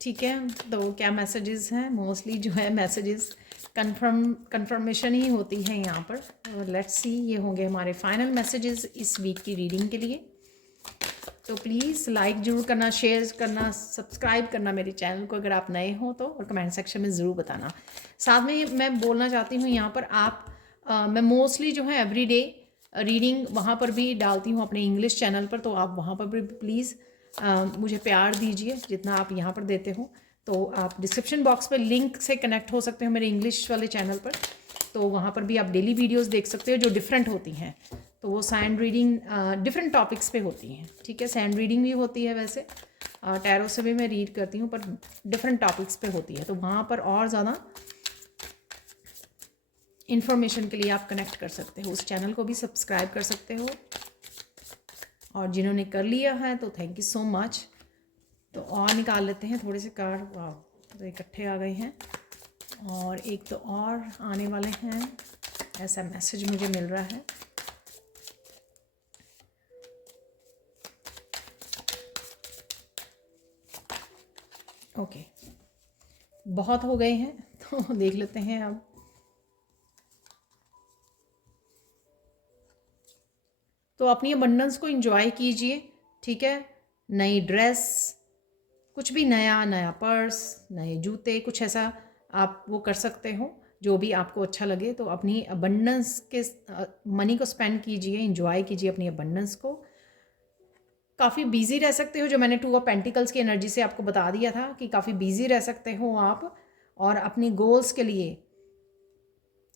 ठीक है। तो क्या मैसेजेस हैं, मोस्टली जो है मैसेजेस कंफर्मेशन ही होती है यहाँ पर। लेट्स सी, ये होंगे हमारे फाइनल मैसेजेस इस वीक की रीडिंग के लिए। तो प्लीज़ लाइक ज़रूर करना, शेयर करना, सब्सक्राइब करना मेरे चैनल को अगर आप नए हो तो, और कमेंट सेक्शन में ज़रूर बताना। साथ में मैं बोलना चाहती हूँ यहाँ पर मैं मोस्टली जो है एवरीडे रीडिंग वहाँ पर भी डालती हूँ अपने इंग्लिश चैनल पर, तो आप वहाँ पर भी प्लीज़ मुझे प्यार दीजिए जितना आप यहाँ पर देते हो। तो आप डिस्क्रिप्शन बॉक्स पर लिंक से कनेक्ट हो सकते हो मेरे इंग्लिश वाले चैनल पर, तो वहाँ पर भी आप डेली वीडियोस देख सकते हो जो डिफरेंट होती हैं। तो वो साइंड रीडिंग डिफरेंट टॉपिक्स पे होती हैं, ठीक है। साइंड रीडिंग भी होती है वैसे, टैरो से भी मैं रीड करती हूँ, पर डिफरेंट टॉपिक्स पे होती है, तो वहाँ पर और ज़्यादा इन्फॉर्मेशन के लिए आप कनेक्ट कर सकते हो। उस चैनल को भी सब्सक्राइब कर सकते हो, और जिन्होंने कर लिया है तो थैंक यू सो मच। तो और निकाल लेते हैं थोड़े से कार्ड, वाह तो इकट्ठे आ गए हैं, और एक तो और आने वाले हैं, ऐसा मैसेज मुझे मिल रहा है। ओके, बहुत हो गए हैं तो देख लेते हैं अब। तो अपनी अबंडेंस को एंजॉय कीजिए, ठीक है। नई ड्रेस, कुछ भी नया पर्स, नए जूते, कुछ ऐसा आप वो कर सकते हो जो भी आपको अच्छा लगे। तो अपनी अबंडेंस के मनी को स्पेंड कीजिए, एंजॉय कीजिए अपनी अबंडेंस को। काफ़ी बिजी रह सकते हो, जो मैंने 2 ऑफ पेंटिकल्स की एनर्जी से आपको बता दिया था कि काफ़ी बिजी रह सकते हो आप, और अपनी गोल्स के लिए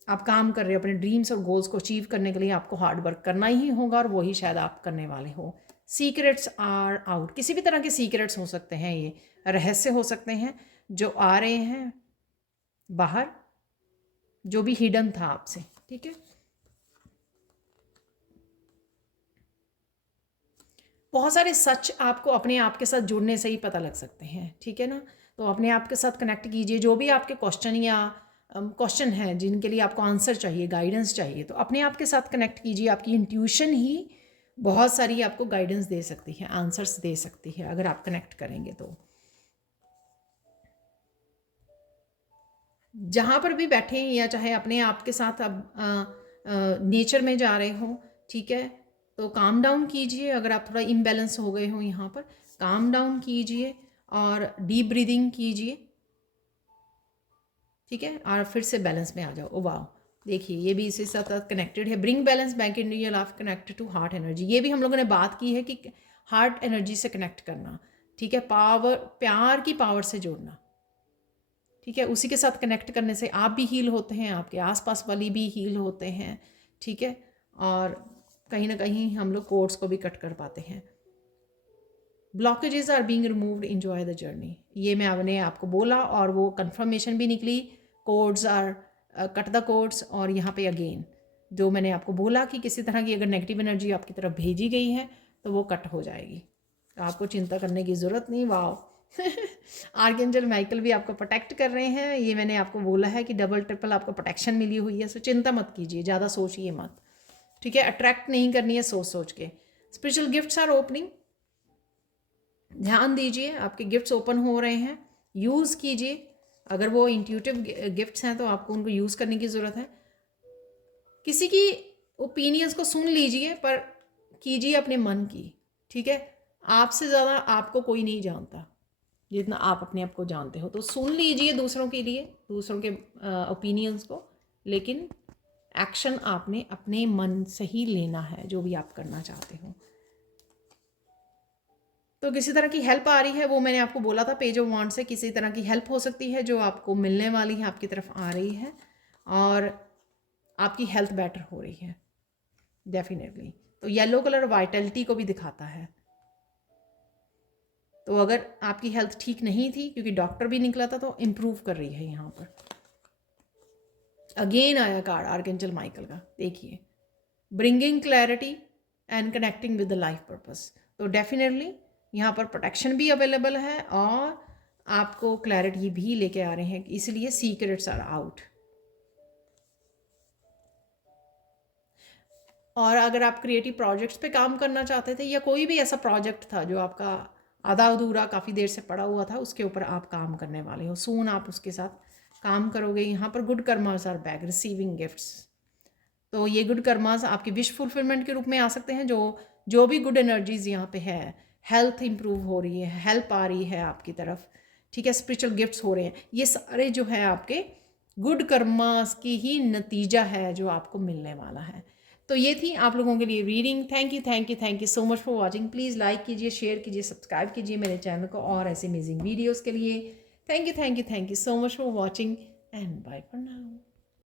आप काम कर रहे हो, अपने ड्रीम्स और गोल्स को अचीव करने के लिए आपको हार्ड वर्क करना ही होगा, और वही शायद आप करने वाले हो। सीक्रेट्स आर आउट, किसी भी तरह के सीक्रेट्स हो सकते हैं, ये रहस्य हो सकते हैं जो आ रहे हैं बाहर, जो भी हिडन था आपसे, ठीक है। बहुत सारे सच आपको अपने आप के साथ जुड़ने से ही पता लग सकते हैं, ठीक है ना। तो अपने आप के साथ कनेक्ट कीजिए, जो भी आपके क्वेश्चन या क्वेश्चन हैं जिनके लिए आपको आंसर चाहिए, गाइडेंस चाहिए, तो अपने आप के साथ कनेक्ट कीजिए। आपकी इंट्यूशन ही बहुत सारी आपको गाइडेंस दे सकती है, आंसर्स दे सकती है अगर आप कनेक्ट करेंगे तो। जहाँ पर भी बैठे या चाहे अपने आप के साथ अब नेचर में जा रहे हो, ठीक है, तो काम डाउन कीजिए। अगर आप थोड़ा इम्बैलेंस हो गए हो यहाँ पर, काम डाउन कीजिए और डीप ब्रीदिंग कीजिए, ठीक है, और फिर से बैलेंस में आ जाओ। ओ वाह, देखिए ये भी इसी साथ कनेक्टेड है। Bring balance back in your life, connected to heart energy. ये भी हम लोगों ने बात की है कि हार्ट एनर्जी से कनेक्ट करना, ठीक है, पावर, प्यार की पावर से जोड़ना, ठीक है। उसी के साथ कनेक्ट करने से आप भी हील होते हैं, आपके आसपास वाली भी हील होते हैं, ठीक है। और कहीं ना कहीं हम लोग कोड्स को भी कट कर पाते हैं। Blockages are being removed, enjoy the journey, ये मैंने आपको बोला और वो कंफर्मेशन भी निकली। Cords are cut the cords, और यहाँ पे अगेन जो मैंने आपको बोला कि किसी तरह की अगर नेगेटिव एनर्जी आपकी तरफ भेजी गई है तो वो कट हो जाएगी, तो आपको चिंता करने की ज़रूरत नहीं। वाह आर्कएंजल माइकल भी आपको प्रोटेक्ट कर रहे हैं, ये मैंने आपको बोला है कि डबल ट्रिपल आपको प्रोटेक्शन मिली हुई है, सो चिंता मत कीजिए, ज़्यादा सोचिए मत, ठीक है। अट्रैक्ट नहीं करनी है सोच सोच के। स्पिरिचुअल गिफ्ट्स आर ओपनिंग, ध्यान दीजिए, आपके गिफ्ट्स ओपन हो रहे हैं, यूज़ कीजिए। अगर वो इंट्यूटिव गिफ्ट्स हैं तो आपको उनको यूज़ करने की ज़रूरत है। किसी की ओपिनियंस को सुन लीजिए, पर कीजिए अपने मन की, ठीक है। आपसे ज़्यादा आपको कोई नहीं जानता जितना आप अपने आप को जानते हो। तो सुन लीजिए दूसरों के लिए, दूसरों के ओपिनियंस को, लेकिन एक्शन आपने अपने मन से ही लेना है, जो भी आप करना चाहते हो। तो किसी तरह की हेल्प आ रही है, वो मैंने आपको बोला था पेज ऑफ वांड से किसी तरह की हेल्प हो सकती है जो आपको मिलने वाली है, आपकी तरफ आ रही है, और आपकी हेल्थ बेटर हो रही है डेफिनेटली। तो येलो कलर वाइटलिटी को भी दिखाता है। तो अगर आपकी हेल्थ ठीक नहीं थी, क्योंकि डॉक्टर भी निकला था, तो इम्प्रूव कर रही है यहाँ पर। अगेन आया कार्ड आर्कएंजल माइकल का, देखिए, bringing clarity and connecting with the life purpose. तो डेफिनेटली यहाँ पर प्रोटेक्शन भी अवेलेबल है और आपको क्लैरिटी भी लेके आ रहे हैं, इसलिए सीक्रेट्स आर आउट। और अगर आप क्रिएटिव प्रोजेक्ट्स पे काम करना चाहते थे, या कोई भी ऐसा प्रोजेक्ट था जो आपका आधा अधूरा काफ़ी देर से पड़ा हुआ था, उसके ऊपर आप काम करने वाले हो, सून आप उसके साथ काम करोगे। यहाँ पर good karmas are back, receiving gifts. तो ये गुड कर्मास आपकी विश फुलफिलमेंट के रूप में आ सकते हैं। जो भी गुड एनर्जीज यहाँ पे है, हेल्थ इंप्रूव हो रही है, हेल्प आ रही है आपकी तरफ, ठीक है, स्पिरिचुअल गिफ्ट्स हो रहे हैं, ये सारे जो है आपके गुड कर्मास की ही नतीजा है जो आपको मिलने वाला है। तो ये थी आप लोगों के लिए reading. Thank you thank you thank you so much for watching. Please like कीजिए, शेयर कीजिए, सब्सक्राइब कीजिए मेरे चैनल को और ऐसे अमेजिंग वीडियोज़ के लिए। Thank you so much for watching and bye for now.